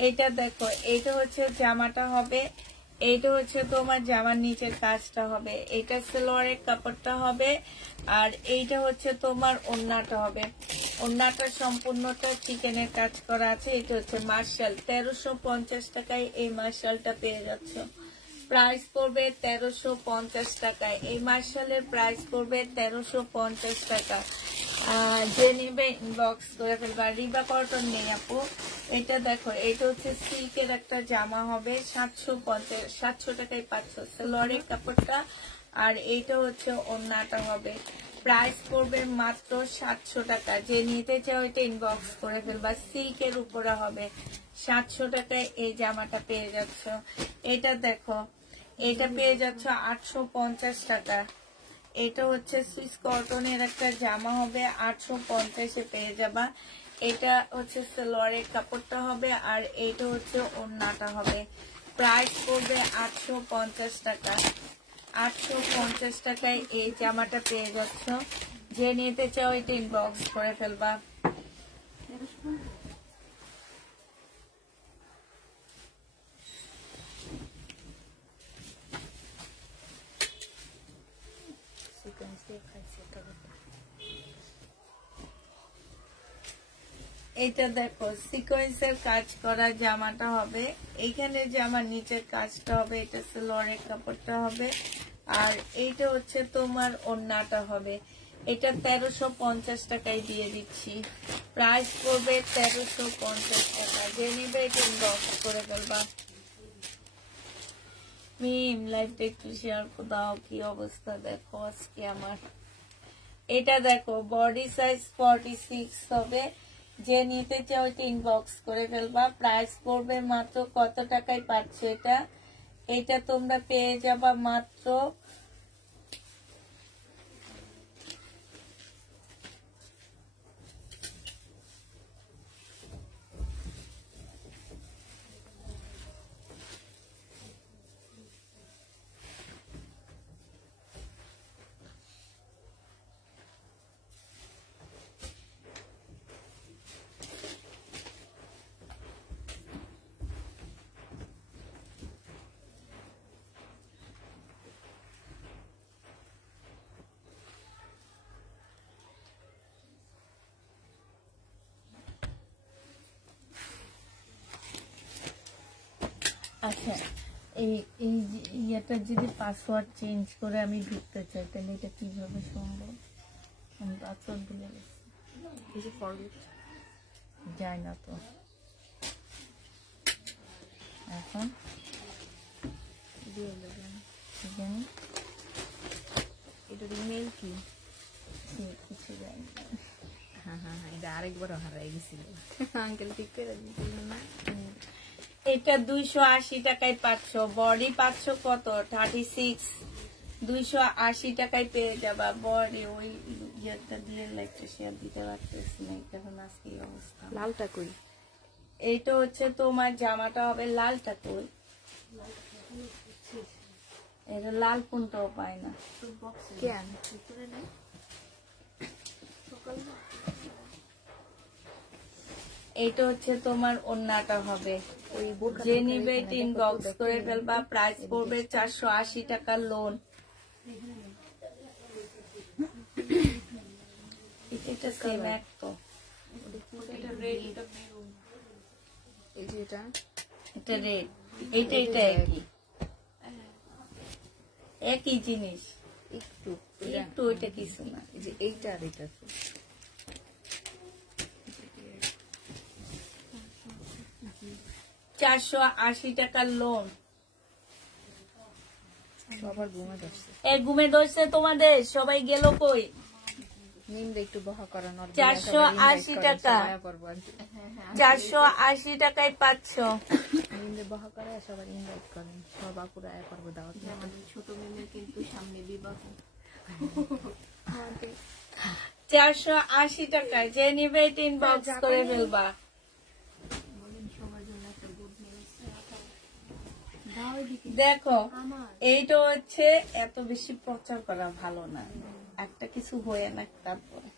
এটা দেখো, এইটা হচ্ছে জামাটা হবে। এইটা হচ্ছে তোমার জামার নিচের কাজটা হবে। এইটা সালোয়ারের কাপড়টা হবে, আর এইটা হচ্ছে তোমার ওড়নাটা হবে। ওড়নাটা সম্পূর্ণটা চিকেনের কাজ করা আছে। এটা হচ্ছে মার্শাল। 1350 টাকায় এই মার্শালটা পেয়ে যাচ্ছ। প্রাইস পড়বে 1350 টাকায়। এই মার্শালের প্রাইস পড়বে 1350 টাকা। যে নেবে ইনবক্স করে ফেলবা। রিবা কটন নেই আপু। এটা দেখো, এটা হচ্ছে সিল্কের একটা জামা হবে। 700 টাকায় পাচ্ছ সালোয়ারের কাপড়টা, আর এইটা হচ্ছে ওড়নাটা হবে। প্রাইস পড়বে মাত্র 700 টাকা। যে নিতে চাও এটা ইনবক্স করে ফেলবা। সিল্কের উপরে হবে, 700 টাকায় এই জামাটা পেয়ে যাচ্ছ। এটা দেখো, এটা পেয়ে যাচ্ছ 850 টাকা। এটা হচ্ছে সুইস কটনের একটা জামা হবে, 850-এ পেয়ে যাবা। এটা হচ্ছে সালোয়ারের কাপড়টা হবে, আর এইটা হচ্ছে ওড়নাটা হবে। প্রাইস পড়বে 850 টাকা। 850 টাকায় এই জামাটা পেয়ে যাচ্ছ। যে নিতে চাও এটা ইনবক্স করে ফেলবা। এটা দেখো, সিকোয়েন্সের কাজ করা জামাটা হবে। এইখানে জামার নিচের কাজটা হবে, এটা সালোয়ারের কাপড়টা হবে, আর এইটা হচ্ছে তোমার ওড়নাটা হবে। এটা 1350 টাকায় দিয়ে দিচ্ছি। প্রাইস পড়বে 1350 টাকা। যে নিবে এটা ইনবক্স করে ফেলবা। মিম লাইভটা একটু শেয়ার দাও, কি অবস্থা দেখো আজকে আমার। এটা দেখো, বডি সাইজ 46 হবে। যে নিতে চাও এটা ইনবক্স করে ফেলবা। প্রাইস পড়বে মাত্র কত টাকায় পাচ্ছ এটা? এটা তোমরা পেয়ে যাবা মাত্র আচ্ছা, এই ইয়েটা যদি পাসওয়ার্ড চেঞ্জ করে আমি ঢুকতে চাই তাহলে এটা কিভাবে সম্ভব? আমি পাসওয়ার্ড ভুলে গেছি, যাই না তো। এখন জানি এটার ইমেল কি? কিছু জানি না। হ্যাঁ, এটা আরেকবার হারাই গেছিল। আঙ্কেল ঠিক করে দিয়েছিল না? এটা 280 টাকায় পাচ্ছ। বডি পাচ্ছ কত? 36। 280 টাকায় পেয়ে যাবা বডি। ওই ইয়েটা দিয়ে লাইকটা শেয়ার দিতে পারতেছি না, কারণ আজকে এই অবস্থা। লালটা কই? এইটা হচ্ছে তোমার জামাটা হবে। লালটা কই? এটা লাল কোনটাও পায় না। কেন? এইটা হচ্ছে তোমার ওড়নাটা হবে। ওই যে নিবে ইনবক্স করে ফেলবা। প্রাইস পড়বে 480 টাকা লোন। এটা সেম এক তো। এটা রেড, এটা মেরুন। এই যে এটা রেড, এটা একই একই জিনিস, একটু একটু ওইটা কিছু না। এই যে এইটা আর এটা 480 টাকার লোন। সবার ঘুমে যাচ্ছে। ঘুমে ধরছে তোমাদের, সবাই গেল কই? নিমরে একটু বহা করান। 480 টাকা। 480 টাকায় পাচ্ছ। নিমরে বহা করে সবার ইনভাইট করেন। সব আপুরা আয়া করবো দাওয়াত। আমাদের ছোট মেয়ের কিন্তু সামনে বিবাহ। 480 টাকায় যে নিবে এটা ইনবক্স করে ফেলবা। সবার জন্য একটা গুড নিউজ। দেখো, এইটা হচ্ছে এত বেশি প্রচার করা ভালো না। একটা কিছু হয়ে না, তারপরে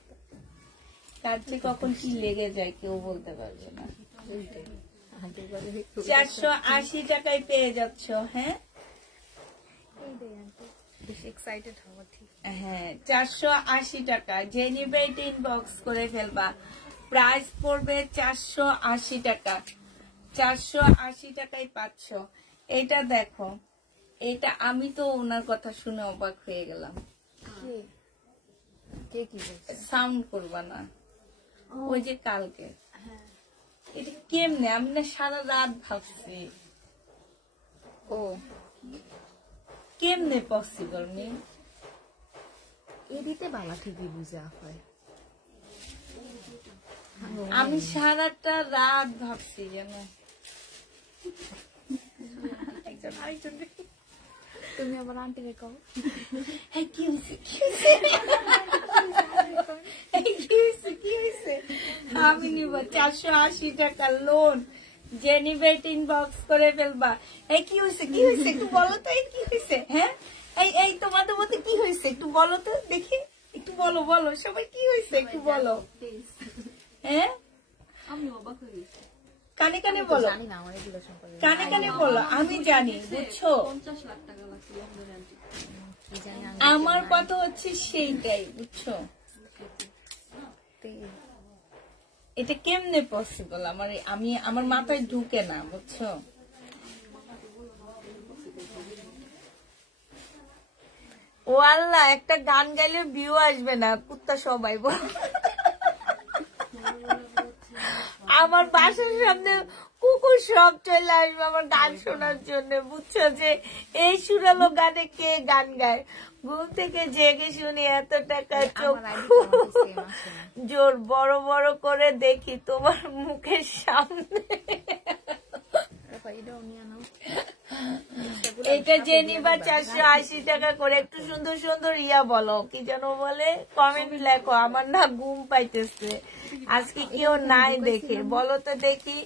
তার যে কখন কি লেগে যায় কেউ বলতে পারবে না। 480 টাকায় পেয়ে যাচ্ছ। হ্যাঁ, বেশি এক্সাইটেড হওয়া ঠিক। হ্যাঁ, 480 টাকা। যে নিবে এটা ইনবক্স করে ফেলবা। প্রাইস পড়বে 480 টাকা। 480 টাকায় পাচ্ছ। এটা দেখো, এটা আমি তো ওনার কথা শুনে অবাক হয়ে গেলাম। কে কি বলছে? সাউন্ড করবা না। ওই যে কালকে এটা কেমনে, আমি না সারা রাত ভাবছি ও কেমনে পসিবল। এদিতে বালা ঠিকই বুঝা হয়। আমি সারাটা রাত ভাবছি যেন তুমি আবার আন্টি রে কও কি হয়েছে কি হয়েছে কি হয়েছে। আমি নিব 480 টাকা লোন, যে নিবে ইনবক্স করে ফেলবা। এই কি হয়েছে কি হয়েছে একটু বলো তো, এই কি হয়েছে? হ্যাঁ এই তোমাদের মধ্যে কি হয়েছে একটু বলো তো দেখি, একটু বলো বলো সবাই কি হয়েছে একটু বলো। হ্যাঁ আমি অবাক হয়ে গেছি। কানে কানে বলো, জানি না আমার এগুলো সম্পর্কে কানে কানে বলো। আমি জানি বুঝছো, 50 লাখ টাকা লাগছে লন্ডনের আন্টি। কি জানি আমি আমার কথা হচ্ছে সেইটাই বুঝছো। এটা কেমনে পসিবল আমার মাথায় ঢুকে না বুঝছো। ও আল্লাহ, একটা গান গাইলে ভিউ আসবে না, কুত্তা সবাই বল। আমার বাসার সামনে কুকুর সব চলে আসবে আমার গান শোনার জন্য বুঝছো। যে এই সুরালো গানে কে গান গায়, ঘুম থেকে জেগে শুনি এত টাকা চোখ জোর বড় বড় করে দেখি তোমার মুখের সামনে। এটা জেনিবা 480 টাকা করে। একটু সুন্দর সুন্দর ইয়া বলো, কি যেন বলে, কমেন্ট লেখো। আমার না ঘুম পাইতেছে আজকে, কেউ নাই দেখে বলো তো দেখি।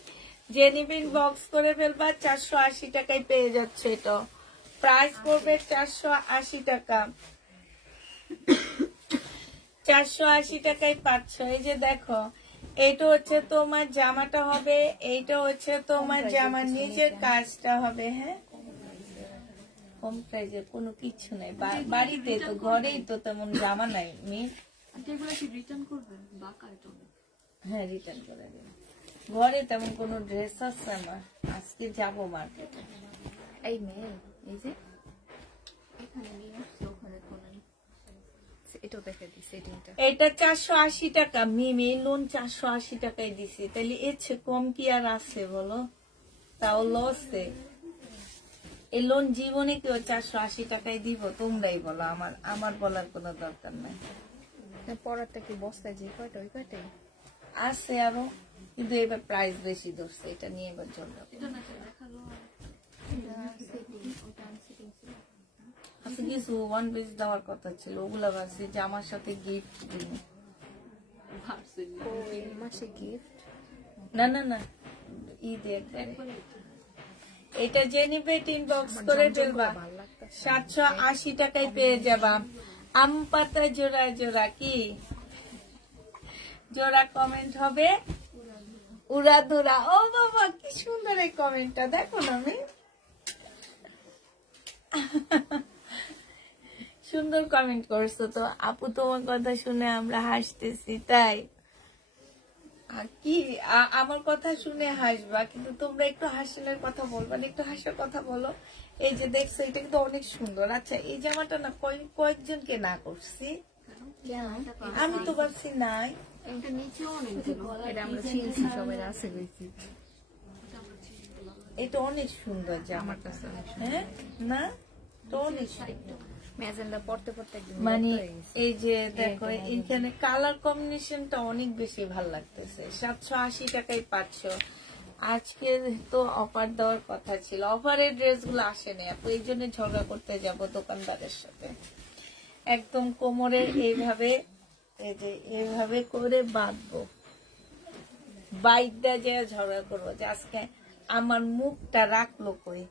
জেনিবিন বক্স করে ফেলবা, 480 টাকায় পেয়ে যাচ্ছে। এটা প্রাইস পড়বে 480 টাকা। 480 টাকায় পাচ্ছ। এই যে দেখো, এইটা হচ্ছে তোমার জামাটা হবে, এইটা হচ্ছে তোমার জামার নিচের কাজটা হবে। হ্যাঁ কম প্রাইজে কোনো কিছু নাই, বাড়িতে তো ঘরেই তো তেমন জামা নাই মেয়ে। আন্টি এগুলো কি রিটার্ন করবেন? বাঁকা এটা অনেক। হ্যাঁ রিটার্ন করে দিন। ঘরে তেমন কোনো ড্রেস আছে আমার, আজকে যাবো মার্কেটে। এই মেয়ে এই যে এখানে নিয়ে আসছে, ওখানে কোনে এটাও দেখে দিছে এটিংটা। এটা 480 টাকা মেয়ে লোন 480 টাকায় দিছি, তাহলে এর চেয়ে কম কি আর আছে বলো? তাও লসে। এই লোন জীবনে কেউ 480 টাকায় দিব? তোমরাই বলো, আমার বলার কোনো দরকার নাই। পরেরটা কি বস্তায় যে কয়টা ওই কয়টাই আছে আরো, কিন্তু এবার প্রাইস বেশি ধরছে, এটা নিয়ে এবার চলবে। এটা না দেখালো আচ্ছা কিছু ওয়ান পিস দেওয়ার কথা ছিল, ওগুলা ভাবছি যে আমার সাথে গিফট দিব। ভাবছেন ওই মাসে গিফট না না না, ঈদে একবারে। এটা জেনিবে ইনবক্স করে ফেলবা, 780 টাকায় পেয়ে যাবা। আম পাতা জোড়া জোড়া, কি জোড়া কমেন্ট হবে উড়াধুরা। ও বাবা কি সুন্দর এই কমেন্টটা, দেখো না আমি সুন্দর কমেন্ট করছো তো আপু, তোমার কথা শুনে আমরা হাসতেছি। তাই কি আমার কথা শুনে হাসবা, কিন্তু তোমরা একটু হাসিনের কথা বলবা না, একটু হাসার কথা বলো। এই যে দেখছো এটা কিন্তু অনেক সুন্দর। আচ্ছা এই জামাটা না কয়েকজনকে না করছি, আমি তো ভাবছি নাই। এটা নিচেও অনেক এটা আমরা চিনছি সবাই আছে কইছি এটা অনেক সুন্দর জামা, আমার কাছে অনেক হ্যাঁ না তো অনেক সুন্দর। ম্যাজেন্ডা পড়তে পড়তে একদম মানে এই যে দেখো এইখানে কালার কম্বিনেশনটা অনেক বেশি ভালো লাগতেছে। 780 টাকায় পাচ্ছ। আজকে তো অফার দেওয়ার কথা ছিল, অফারের ড্রেস গুলো আসেনি আপু, এই জন্য ঝগড়া করতে যাব দোকানদারের সাথে। একদম কোমরে এইভাবে, এই যে এইভাবে করে বাঁধবো, বাইকটা যে ঝগড়া করবো যে আজকে আমার মুখটা রাখলো কই।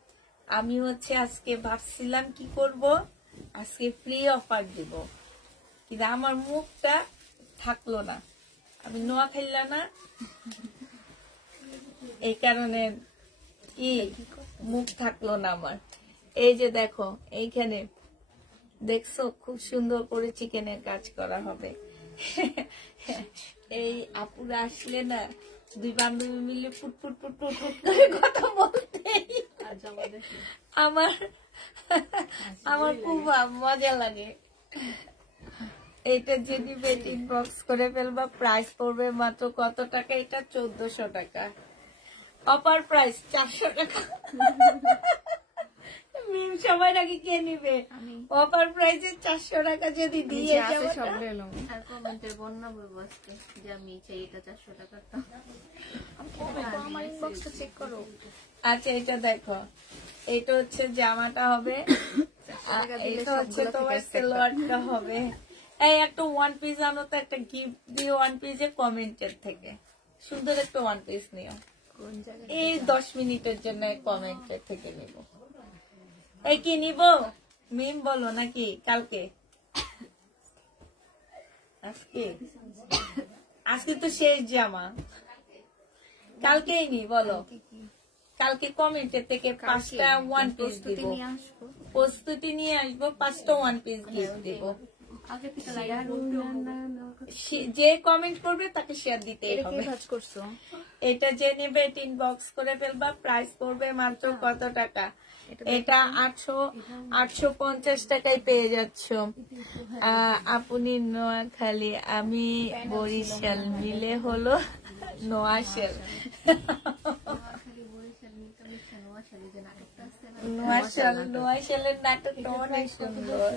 আমি হচ্ছে আজকে ভাবছিলাম কি করব, আজকে ফ্রি অফার দিব, কিন্তু আমার মুখটা থাকলো না, আমি নোয়া খাইলা না, এই কারণে কি মুখ থাকলো না আমার। এই যে দেখো এইখানে দেখছো খুব সুন্দর করে চিকেনের কাজ করা হবে। এই আপুরা আসলে না দুই বান্ধবী মিলে foot foot foot foot foot করে কথা বলতে আমার খুব মজা লাগে। এটা যিনি বেটিং বক্স করে ফেলবা, প্রাইস পড়বে মাত্র কত টাকা? এটা 1400 টাকা, অফার প্রাইস 400 টাকা। মিম সবার আগে কে নিবে? অফার প্রাইসে 400 টাকা যদি দিয়ে যাবো সব নিলাম। আর কমেন্টের বন্যা বলবো আজকে যে আমি চাই এটা 400 টাকাটা। আমার ইনবক্সটা চেক করো। আচ্ছা এটা দেখো, এটা হচ্ছে জামাটা হবে, এটা হচ্ছে তোমার সালোয়ারটা হবে। এই একটা ওয়ান পিস আনো তো, একটা গিফট দিও ওয়ান পিসে কমেন্টের থেকে, সুন্দর একটা ওয়ান পিস নিও। কোন জায়গায়? এই 10 মিনিটের জন্য কমেন্টের থেকে নিব। এই কি নিব মিম বলো নাকি কালকে? আজকে আজকে তো শেষ জামা, কালকেই নি বলো। কালকে কমেন্টের থেকে 5টা ওয়ান পিস দিব, প্রস্তুতি নিয়ে আসবো, 5টা ওয়ান পিস গিফট দিব। আগে থেকে লাইভ বলতে যে কমেন্ট করবে তাকে শেয়ার দিতেই হবে। কাজ করছো? এটা যে নেবে ইনবক্স করে ফেলবা। প্রাইস পড়বে মাত্র কত টাকা? এটা 850 টাকায় পেয়ে যাচ্ছ। আপনি নোয়াখালী, আমি বরিশাল, মিলে হলো নোয়াশেল। নোয়াশেলের নাটকটা অনেক সুন্দর,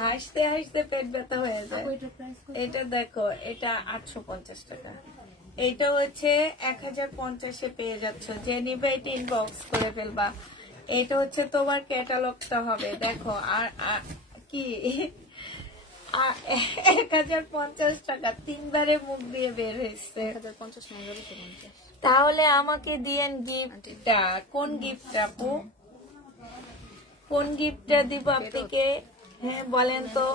হাসতে হাসতে পেট ব্যথা হয়ে যায়। এটা দেখো, এটা 850 টাকা, এইটা হচ্ছে 1050-এ পেয়ে যাচ্ছ। যে নিবে এটা ইনবক্স করে ফেলবা। এটা হচ্ছে তোমার ক্যাটালগটা হবে, দেখো। আর কি 1050 টাকা, 3বারে মুখ দিয়ে বের হয়েছে। 1050 950। তাহলে আমাকে দিয়েন গিফটটা। কোন গিফটটা আপু? কোন গিফটটা দিব আপনাকে? হ্যাঁ বলেন তো।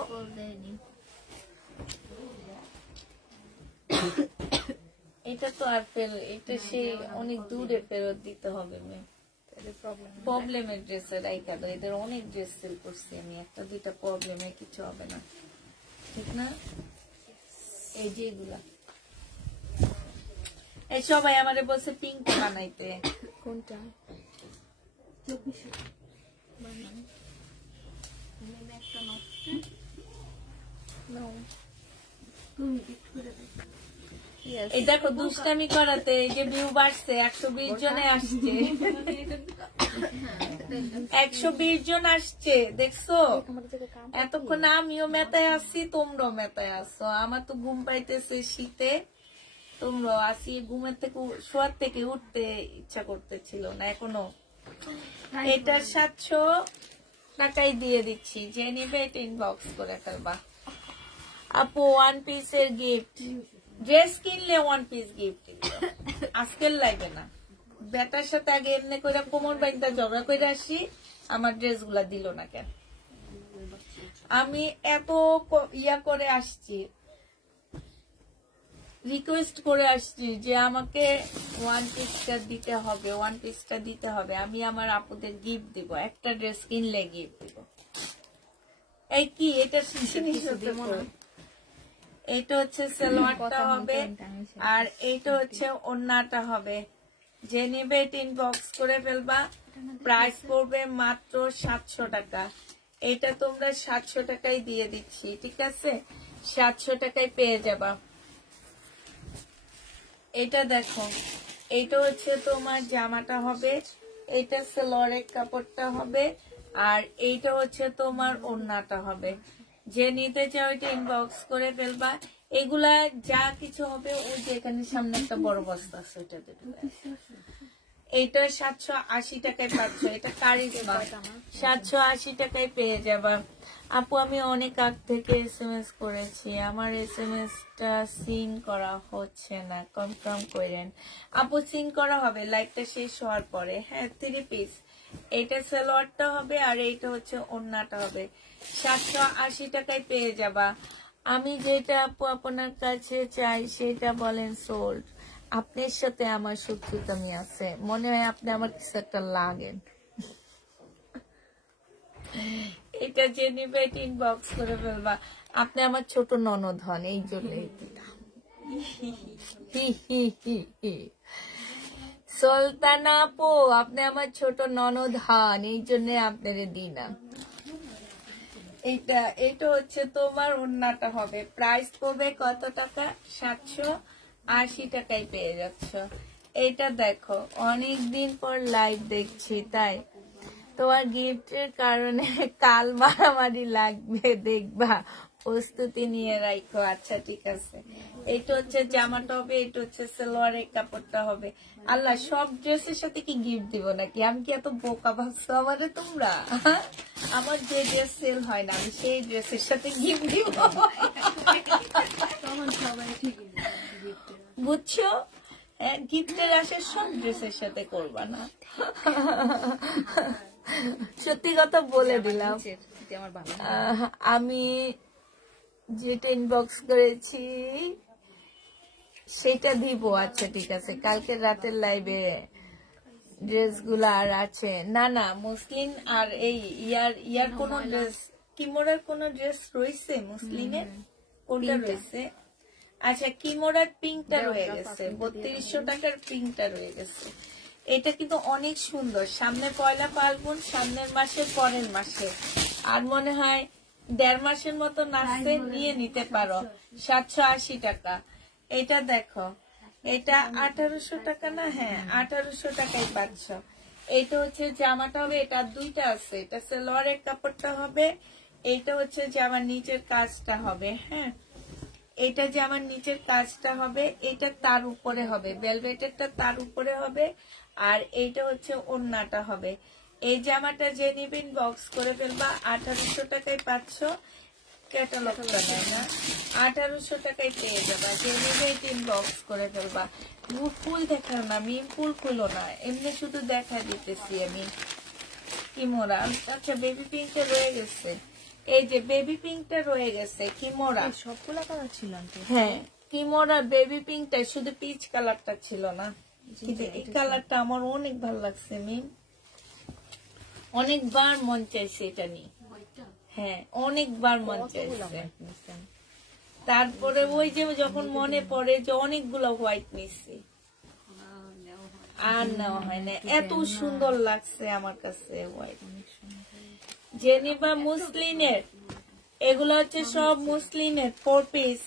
এটা তো আর এটা সে অনেক দূরে ফেরত দিতে হবে। প্রবলেমের ড্রেসের রাইখা দাও, এদের অনেক ড্রেস সেল করছি আমি, একটা দুইটা প্রবলেমে কিছু হবে না, ঠিক না? এই যে এগুলা, এই সবাই আমারে বলছে পিঙ্ক বানাইতে। কোনটা? এই দেখো দুষ্টামি করাতে এই যে ভিউ বাড়ছে, 120 জনে আসছে, 120 জন আসছে, দেখছো? এতক্ষণ আমিও মেতায় আসছি, তোমরাও মেতায় আসছো। আমার তো ঘুম পাইতেছে শীতে, তোমরাও আসি ঘুমের থেকে, শোয়ার থেকে উঠতে ইচ্ছা করতেছিল না এখনো। এটা 700 টাকাই দিয়ে দিচ্ছি, যে নিবে এটা ইনবক্স করে ফেলবা। আপু ওয়ান পিসের গিফট, ড্রেস কিনলে ওয়ান পিস গিফট আজকের লাগবে না। বেটার সাথে আগে এমনি করে কোমর বাইন্দা ঝগড়া করে আসি, আমার ড্রেস গুলা দিল না কেন? আমি এত ইয়া করে আসছি, রিকোয়েস্ট করে আসছি যে আমাকে ওয়ান পিসটা দিতে হবে, ওয়ান পিসটা দিতে হবে। আমি আমার আপুদের গিফট দিব, একটা ড্রেস কিনলে গিফট দিব। এই কি এটা এইটা হচ্ছে সালোয়ারটা হবে, আর এইটা হচ্ছে ওড়নাটা হবে। যে নেবে এটা ইনবক্স করে ফেলবা। প্রাইস পড়বে মাত্র 700 টাকা। এটা তোমরা 700 টাকায় দিয়ে দিচ্ছি, ঠিক আছে? 700 টাকায় পেয়ে যাবা। এটা দেখো, এটা হচ্ছে তোমার জামাটা হবে, এটা সালোয়ারের কাপড়টা হবে, আর এইটা হচ্ছে তোমার ওড়নাটা হবে। যে নিতে চাও এটা ইনবক্স করে ফেলবা। এগুলা যা কিছু হবে, ওই যে এখানে সামনে একটা বড় বস্তা আছে, ওইটা দেবে। এইটা 780 টাকায় পাচ্ছ, এটা কারিজমা, 780 টাকায় পেয়ে যাবা। আপু আমি অনেক আগ থেকে SMS করেছি, আমার SMS টা সিন করা হচ্ছে না, কনফার্ম করেন। আপু সিন করা হবে লাইভটা শেষ হওয়ার পরে। হ্যাঁ 3 পিস, এইটা সালোয়ারটা হবে, আর এইটা হচ্ছে ওড়নাটা হবে। 780 টাকায় পেয়ে যাবা। আমি যেটা আপু আপনার কাছে চাই সেটা বলেন সোল্ড। আপনার সাথে আমার শত্রুতামি আছে, মনে হয় আপনি আমার কিছু একটা লাগেন। এটা যে নিবে ইনবক্স করে ফেলবা। আপনি আমার ছোট ননদ হন, এই জন্যই সুলতানা আপু, আপনি আমার ছোট ননদ হন, এই জন্য আপনারে দিই না। এটা হচ্ছে তোমার ওড়নাটা হবে। প্রাইস পড়বে কত টাকা? 780 টাকায় পেয়ে যাচ্ছ। এটা দেখো, অনেকদিন পর লাইভ দেখছি, তাই তোমার গিফটের কারণে কাল মারামারি লাগবে, দেখবা, প্রস্তুতি নিয়ে রাখো। আচ্ছা ঠিক আছে, এইটা হচ্ছে জামাটা হবে, এটা হচ্ছে সালোয়ারের কাপড়টা হবে। আল্লাহ, সব ড্রেসের সাথে কি গিফট দিব নাকি? আমি কি এত বোকা ভাবছো আমারে তোমরা? আমার যে ড্রেস সেল হয় না আমি সেই ড্রেসের সাথে গিফট দিব, বুঝছো? গিফটের আসে সব ড্রেসের সাথে করবা না। সত্যি কথা বলে দিলাম, আমি যেটা ইনবক্স করেছি সেটা দিব। আচ্ছা ঠিক আছে, কালকে রাতের লাইভে ড্রেসগুলো আর আছে না? না, মুসলিম আর এই ইয়ার কোন ড্রেস, কিমোরার কোন ড্রেস রয়েছে মুসলিমের? কোনটা রয়েছে? আচ্ছা, কিমোরার পিঙ্কটা রয়ে গেছে, 3200 টাকার পিঙ্কটা রয়ে গেছে। এটা কিন্তু অনেক সুন্দর। সামনে পয়লা ফাল্গুন, সামনের মাসে, পরের মাসে, আর মনে হয় 1.5 মাসের মতো নাচতে নিয়ে নিতে পারো। 780 টাকা। এটা দেখো, এটা 1800 টাকা না? হ্যাঁ, 1800 টাকায় পাচ্ছ। এইটা হচ্ছে জামাটা হবে, এটা দুইটা আছে, এটা সালোয়ারের কাপড়টা হবে, এইটা হচ্ছে জামার নিচের কাজটা হবে। হ্যাঁ, এটা জামার নিচের কাজটা হবে, এটা তার উপরে হবে, ভেলভেটেরটা তার উপরে হবে, আর এইটা হচ্ছে ওড়নাটা হবে। এই জামাটা যে নিবেন বক্স করে ফেলবা, 1800 টাকায় পাচ্ছ। ক্যাটালগটা নেয় না, 1800 টাকায় পেয়ে যাবা। যে নিবে বক্স করে ফেলবা। ফুল দেখার না, মিম ফুল খুলো না, এমনি শুধু দেখা দিতেছি আমি। কিমোরা, আচ্ছা বেবি পিঙ্কটা রয়ে গেছে, এই যে বেবি পিঙ্কটা রয়ে গেছে। কিমোরা সবগুলা কালার ছিল? হ্যাঁ, কিমোরা বেবি পিঙ্কটা, শুধু পিচ কালারটা ছিল না, কিন্তু এই কালারটা আমার অনেক ভালো লাগছে। মিম অনেকবার মন চাইছে এটা নিয়ে, হ্যাঁ অনেকবার মন চাইছে। তারপরে ওই যে যখন মনে পড়ে যে অনেকগুলো হোয়াইট নিচ্ছি, আর নেওয়া হয় না। এত সুন্দর লাগছে আমার কাছে হোয়াইট। জেনিবা মুসলিনের, এগুলো হচ্ছে সব মুসলিনের 4 পিস।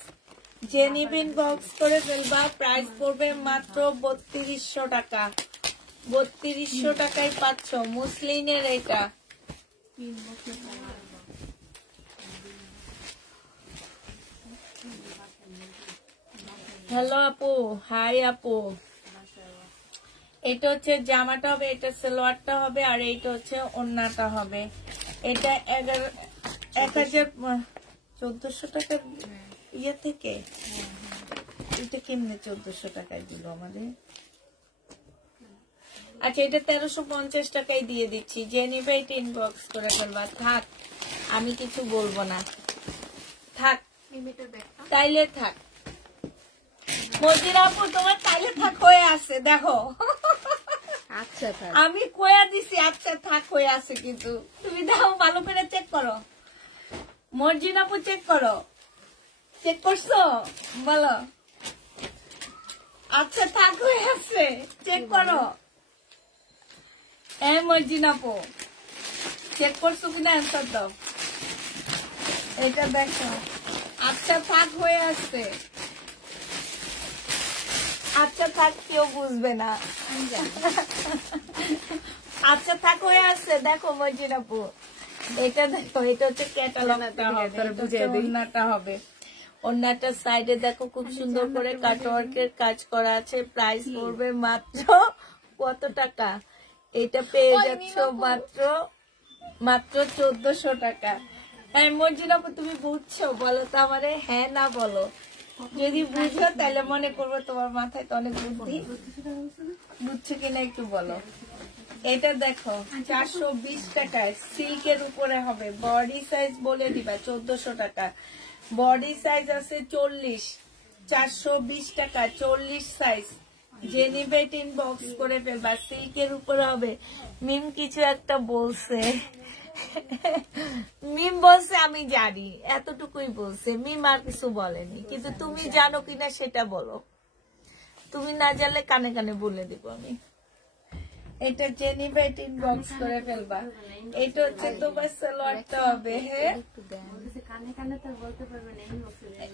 জেনিবিন বক্স করে ফেলবা, প্রাইস পড়বে মাত্র 3200 টাকা। 3200 টাকায় পাচ্ছ মুসলিনের এটা। হ্যালো আপু, হাই আপু। এটা হচ্ছে জামাটা হবে, এটা সালোয়ারটা হবে, আর এইটা হচ্ছে ওড়নাটা হবে। এটা 1400 টাকার ইয়ে থেকে, এটা কেমনে 1400 টাকায় দিল আমাদের? আচ্ছা, এটা 1350 টাকায় দিয়ে দিচ্ছি। যে নিবে এটা ইনবক্স করে ফেলবা। থাক, আমি কিছু বলবো না, থাক, তাইলে থাক। মজিরা আপু, তোমার তাইলে থাক হয়ে আছে, দেখো। আচ্ছা থাক, আমি কয়া দিছি আচ্ছা থাক হয়ে আছে, কিন্তু তুমি দাও, ভালো করে চেক করো। মর্জিনা আপু চেক করো, চেক করছো? বলো আচ্ছা থাক হয়ে আছে, চেক করো। মর্জিনা আপু চেক করছো কিনা অ্যান্সার দাও। এটা দেখো, আচ্ছা থাক হয়ে আছে। আচ্ছা থাক কেউ বুঝবে না, আচ্ছা থাক হয়ে আসছে। দেখো মজিদ আপু, এটা দেখো, এটা হচ্ছে ক্যাটালগটা হবে, ওড়নাটা হবে। ওড়নাটার সাইডে দেখো খুব সুন্দর করে কাটওয়ার্কের কাজ করা আছে। প্রাইস পড়বে মাত্র কত টাকা? এটা পেয়ে যাচ্ছ মাত্র 1400 টাকা। হ্যাঁ মজিদ আপু, তুমি বুঝছো? বলো তো আমারে, হ্যাঁ না বলো। যদি বুঝো তাহলে মনে করবো তোমার মাথায় তো অনেক বুদ্ধি। বুঝছো কিনা একটু বলো। এটা দেখো 420 টাকায় সিল্কের উপরে হবে। বডি সাইজ বলে দিবা 1400 টাকা। বডি সাইজ আছে 40, 420 টাকা 40 সাইজ। যে নিবে বক্স করে ফেলবা। সিল্কের উপরে হবে। মিম কিছু একটা বলছে, মিম বলছে আমি জানি, এতটুকুই বলছে মিম, আর কিছু বলেনি। কিন্তু তুমি জানো কিনা সেটা বলো। তুমি না জানলে কানে কানে বলে দিব আমি। এটা জেনিভা বক্স করে ফেলবা। এটা হচ্ছে তোমার সালোয়ারটা হবে। হ্যাঁ,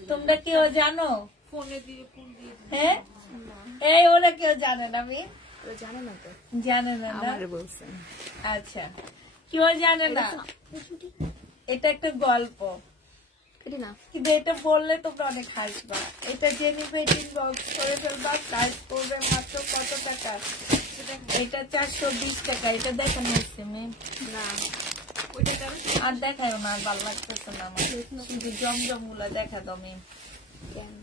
তোমরা কেউ জানো? ফোনে দিয়ে ফোন দিয়ে হ্যাঁ, এই ওরা কেউ জানে না? আমি জানে না তো, জানে না না? আমারে বলছেন। আচ্ছা, কেউ জানে না, এটা একটা গল্প, এটি না কিন্তু এটা বললে তোমরা অনেক হাসবা। এটা যে নিবে ইনবক্স করে ফেলবা, প্রাইস পড়বে মাত্র কত টাকা? এটা 420 টাকা। এটা দেখানো হচ্ছে মেয়ে, না ওইটা কারণ আর দেখায় না, আর ভালো লাগতেছে না আমার, শুধু জমজম গুলা দেখা দাও মেয়ে। কেন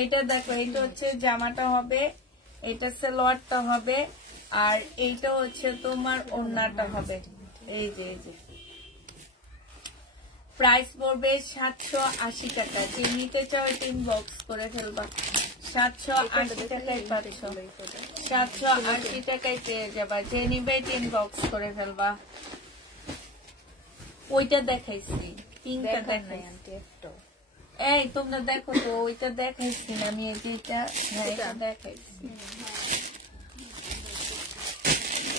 এইটা দেখো, এইটা হচ্ছে জামাটা হবে, এটা সালোয়ারটা হবে, আর এইটা হচ্ছে তোমার ওড়নাটা হবে। এই যে প্রাইস পড়বে 780 টাকা। যে নিতে চাও এটা ইনবক্স করে ফেলবা, 780 টাকায় পাচ্ছ, 780 টাকায় পেয়ে যাবা। যে নিবে এটা ইনবক্স করে ফেলবা। ওইটা দেখাইছি, পিঙ্কটা দেখাইছি। আন্টি একটু এই তোমরা দেখো তো, ওইটা দেখাইছি না আমি, এই যে এটা দেখাইছি।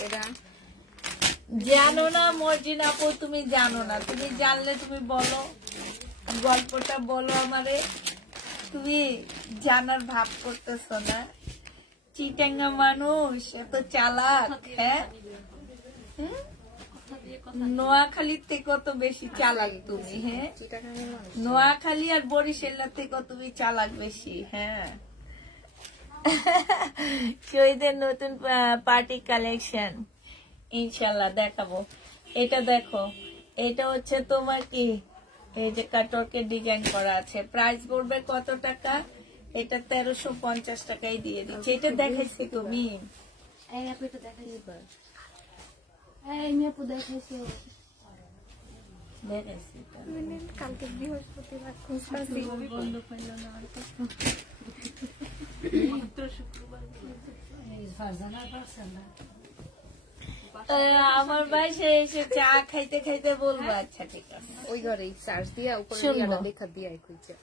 এটা জানো না মর্জিনা আপু, তুমি জানো না, তুমি জানলে তুমি বলো, গল্পটা বলো আমারে। তুমি জানার ভাব করতেছো না, চিটাঙ্গা মানুষ এত চালাক। হ্যাঁ, নোয়াখালীর থেকে কত বেশি চালাক তুমি। হ্যাঁ, চিটাগাংয়ের মানুষ নোয়াখালী আর বরিশালের থেকে তুমি চালাক বেশি। হ্যাঁ, শহীদের নতুন পার্টি কালেকশন ইনশাল্লাহ দেখাবো। এটা দেখো, এটা হচ্ছে তোমার কি, এই যে কাটওয়ার্কের ডিজাইন করা আছে। প্রাইস পড়বে কত টাকা? এটা 1350 টাকাই দিয়ে দিচ্ছি। এটা দেখাইছি তুমি, দেখাইছি এটা। কালকে বৃহস্পতিবার খুঁজতেছি বন্ধু পাইল না আর কত। আমার বাসায় এসে চা খাইতে খাইতে বলবো। আচ্ছা ঠিক আছে, ওই ঘরেই চার্জ দিয়া উপরে শুনবো। ইয়াটা দেখা দিয়া কইছে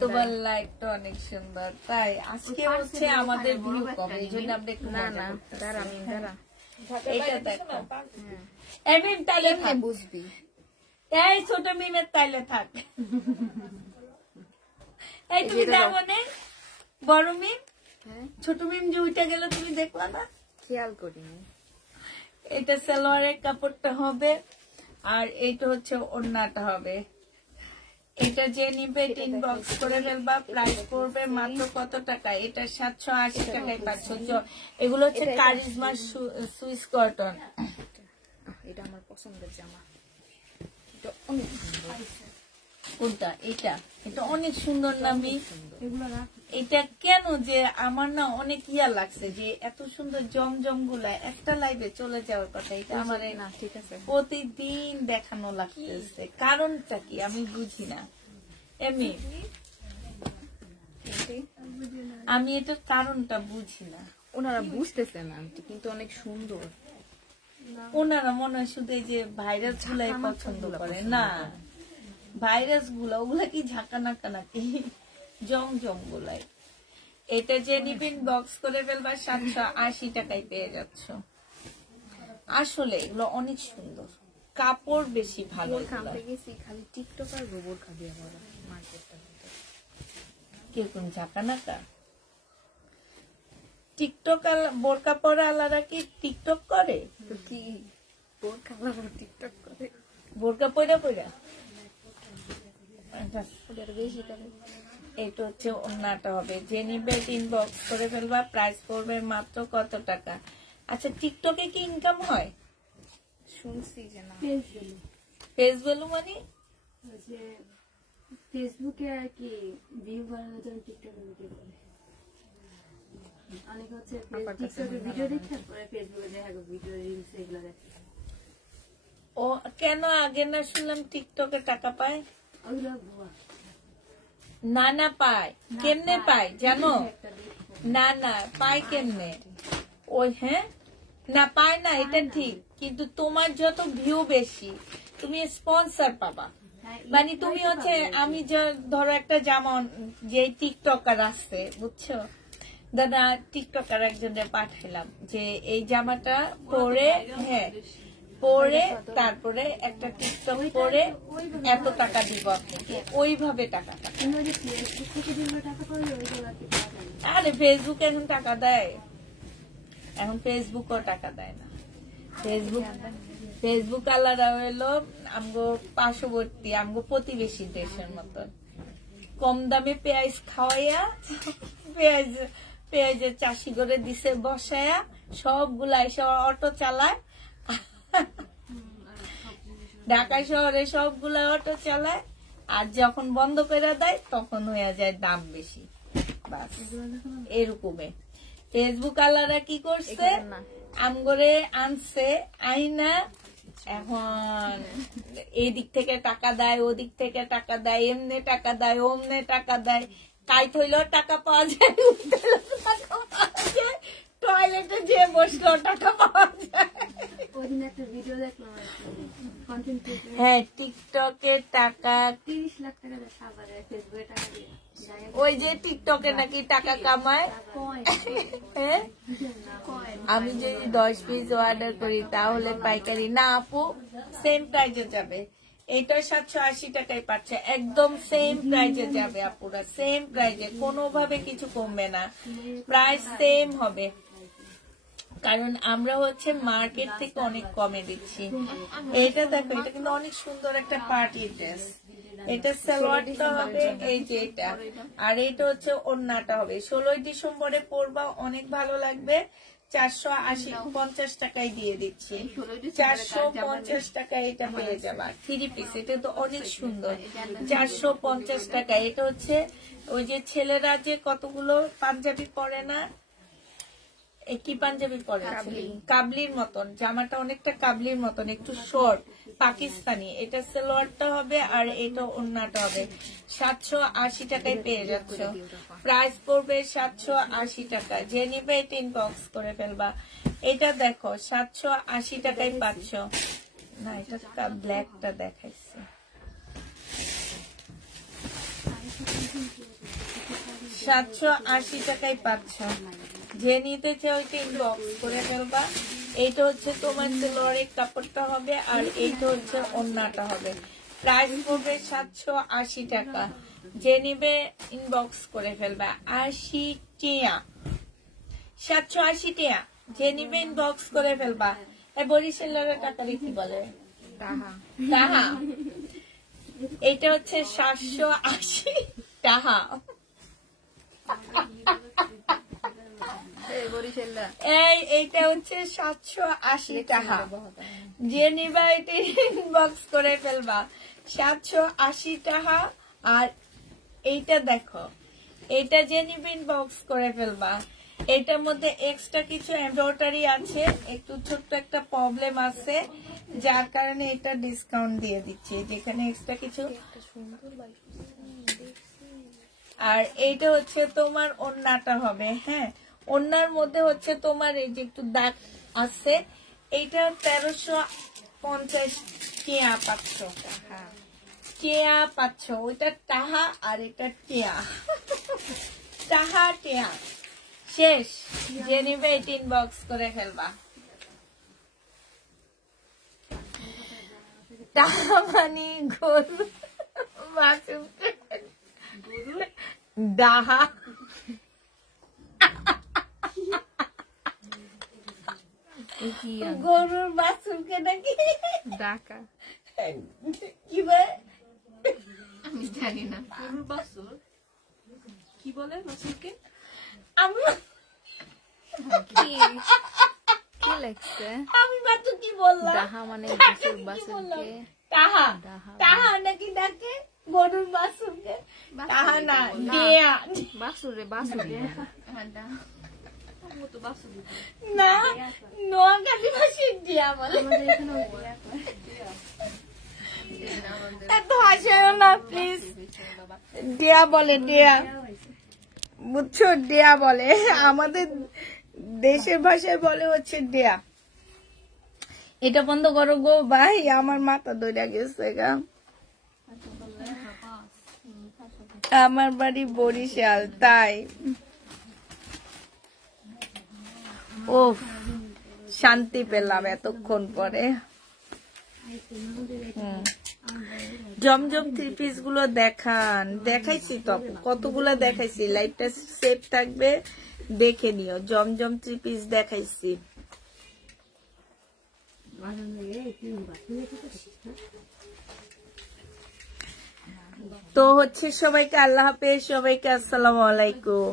তোমার লাইটটা অনেক সুন্দর। তাই আজকে হচ্ছে আমাদের ভিউ কম, এই জন্য আমরা একটু না মজা না করতেছি। দাঁড়া আমি দাঁড়া এটা দেখো, এমনি তাইলে থাক, বুঝবি এই ছোট মিমের তাইলে থাক। এই তুমি দেখো না বড় মিম, হ্যাঁ ছোট মিম যে উঠে গেল তুমি দেখলা না? খেয়াল করিনি এটা সালোয়ারের কাপড়টা হবে, আর এইটা হচ্ছে ওড়নাটা হবে। এটা যে নিবে ইনবক্স করে ফেলবা। প্রাইস পড়বে মাত্র কত টাকা? এটা 780 টাকায় পাচ্ছ। এগুলো হচ্ছে কারিজমা সুইস কটন। এটা আমার পছন্দের জামা এটা অনেক সুন্দর কোনটা? এটা এটা অনেক সুন্দর নামি। এটা কেন যে আমার না অনেক ইয়া লাগছে যে এত সুন্দর জমজম গুলা একটা লাইভে চলে যাওয়ার কথা। এটা আমার না ঠিক আছে প্রতিদিন দেখানো লাগতেছে, কারণটা কি আমি বুঝি না। এমনি আমি এটার কারণটা বুঝি না। ওনারা বুঝতেছে না আন্টি কিন্তু অনেক সুন্দর ওনারা মনে হয় শুধু এই যে ভাইরাস গুলাই পছন্দ করে। না, ভাইরাস গুলা ওগুলা কি ঝাঁকা নাকা নাকি, জমজম গুলাই। এটা যে নিবেন বক্স করে ফেলবা 780 টাকায় পেয়ে যাচ্ছ। আসলে এগুলো অনেক সুন্দর, কাপড় বেশি ভালো। খামতে গেছি খালি টিকটক আর গোবর খাবিয়া বড় মার্কেটটা কিরকম ঝাঁকা নাকা? টিকটক বোরকা পরা আলাদা কি টিকটক করে? তো কি বোর খালা টিকটক করে বোরকা পয়রা পয়রা। ওদের বেশি করে এটা হচ্ছে ওড়নাটা হবে। যে নিবে ইনবক্স করে ফেলবা। প্রাইস পড়বে মাত্র কত টাকা? আচ্ছা, টিকটকে কি ইনকাম হয়? শুনছি যে না ফেস ভ্যালু মানে ফেসবুকে আর কি ভিউ বাড়ানোর জন্য টিকটকে ভিডিও করে। অনেকে হচ্ছে টিকটকে ভিডিও দেখে পরে ফেসবুকে দেখা ভিডিও রিলস এগুলো দেখে। ও কেন আগে না শুনলাম টিকটকে টাকা পায়? ওগুলো ভুয়া। না না পায়, কেমনে পায় জানো? না না পায় কেমনে? ওই হ্যাঁ না পায় না, এটা ঠিক, কিন্তু তোমার যত ভিউ বেশি তুমি স্পন্সর পাবা। মানে তুমি হচ্ছে আমি যে ধরো একটা জামা যে টিকটকার আছে বুঝছো, দাদা টিকটকার একজনের পাঠাইলাম যে এই জামাটা পরে, হ্যাঁ পরে তারপরে একটা টিকটক করে এত টাকা দিব আপনাকে, ওইভাবে টাকাটা। তুমি ওই যে ফেসবুক থেকে যেগুলো টাকা পাবে ওইগুলো আর কি পাওয়া যায় না। আরে ফেসবুক এখন টাকা দেয়, এখন ফেসবুকও টাকা দেয় না। ফেসবুক আলাদা হইলো আমগো পার্শ্ববর্তী আমগো প্রতিবেশী দেশের মতন কম দামে পেঁয়াজ খাওয়াইয়া পেঁয়াজের চাষি করে দিছে বসায়া সবগুলা এসে অটো চালায় ঢাকা শহরে সবগুলা অটো চালায় আর যখন বন্ধ করে দেয় তখন হয়ে যায় দাম বেশি বাস এরকমে ফেসবুক আলারা কি করছে আমগরে আনছে আইনা এখন এদিক থেকে টাকা দেয় ওদিক থেকে টাকা দেয় এমনি টাকা দেয় অমনে টাকা দেয় কাইট হইলেও টাকা পাওয়া যায় টয়লেটে যে বসলেও টাকা পাওয়া যায় হ্যাঁ টিকটকে টাকা 30 লাখ টাকা ফেসবুকে টাকা দিয়ে ওই যে টিকটকে নাকি টাকা কামায় আমি যদি 10 পিস অর্ডার করি তাহলে পাইকারি না আপু সেম প্রাইজে যাবে এটা 780 টাকায় পাচ্ছে একদম সেম প্রাইজে যাবে আপুরা সেম প্রাইজে কোনোভাবে কিছু কমবে না প্রাইস সেম হবে কারণ আমরা হচ্ছে মার্কেট থেকে অনেক কমে দিচ্ছি এটা দেখো এটা কিন্তু অনেক সুন্দর একটা পার্টি ড্রেস এটা সালোয়ারটা হবে এই যে এটা আর এটা হচ্ছে ওড়নাটা হবে 16 ডিসেম্বরে পরবা অনেক ভালো লাগবে 450 টাকায় দিয়ে দিচ্ছি 450 টাকায় এটা পেয়ে যাবা 3 পিস এটা তো অনেক সুন্দর 450 টাকায় এটা হচ্ছে ওই যে ছেলেরা যে কতগুলো পাঞ্জাবি পরে না কি পাঞ্জাবি পরে কাবলির মতন জামাটা অনেকটা কাবলির মতন একটু শর্ট পাকিস্তানি এটা সালোয়ারটা হবে আর এটা ওড়নাটা হবে 780 টাকায় পেয়ে যাচ্ছ প্রাইস পড়বে 780 টাকা যে নিবে এটা ইনবক্স করে ফেলবা এটা দেখো 780 টাকায় পাচ্ছ না এটা ব্ল্যাকটা দেখাইছে 780 টাকায় পাচ্ছ যে নিতে চাও ওইটা ইনবক্স করে ফেলবা এইটা হচ্ছে তোমার সালোয়ারের কাপড়টা হবে আর এইটা হচ্ছে ওড়নাটা হবে প্রাইস পড়বে 780 টাকা যে নিবে ইনবক্স করে ফেলবা 80 টাকা 780 টাকা যে নিবে ইনবক্স করে ফেলবা এই বরিশালের টাকারে কি বলে টাহা এইটা হচ্ছে 780 টাকা এইটা হচ্ছে 780 টাকা যে নিবা এটা ইনবক্স করে ফেলবা 780 টাকা আর এইটা দেখো এটা যে নিবে ইনবক্স করে ফেলবা এটার মধ্যে এক্সট্রা কিছু এমব্রয়ডারি আছে একটু ছোট্ট একটা প্রবলেম আছে যার কারণে এটা ডিসকাউন্ট দিয়ে দিচ্ছি যেখানে এক্সট্রা কিছু আর এইটা হচ্ছে তোমার ওড়নাটা হবে হ্যাঁ ওড়নার মধ্যে হচ্ছে তোমার এই যে একটু দাগ আছে এইটা 1350 টিয়া পাচ্ছ টিয়া পাচ্ছ ওইটা টাহা আর এটা টিয়া টাহা টিয়া শেষ যে নিবে এটা ইনবক্স করে ফেলবা টাহা মানে গরু বাছুর ডাহা গরুর বাছুরকে নাকি ঢাকা কি বলে আমি জানি না গরুর বাছুর কি বলে বাছুরকে আমি কি লাগছে আমি বাছুর কি বললাম ডাহা মানে বাছুরকে তাহা তাহা নাকি ডাকে গরুর বাছুরকে তাহা না ডিয়া বাছুরে না নোয়াখালী ভাষায় ডিয়া বলে এত হাসিও না প্লিজ ডিয়া বলে ডিয়া বুঝছো ডিয়া বলে আমাদের দেশের ভাষায় বলে হচ্ছে ডিয়া এটা বন্ধ করো গো ভাই আমার মাথা ধরে গেছে গা আমার বাড়ি বরিশাল তাই ও শান্তি পেলাম এতক্ষণ পরে জমজম 3 পিস গুলো দেখাইছি তো কতগুলো দেখাইছি লাইভটা সেভ থাকবে দেখে নিও জমজম 3 পিস দেখাইছি তো হচ্ছে সবাইকে আল্লাহ হাফেজ, সবাইকে আসসালামু আলাইকুম।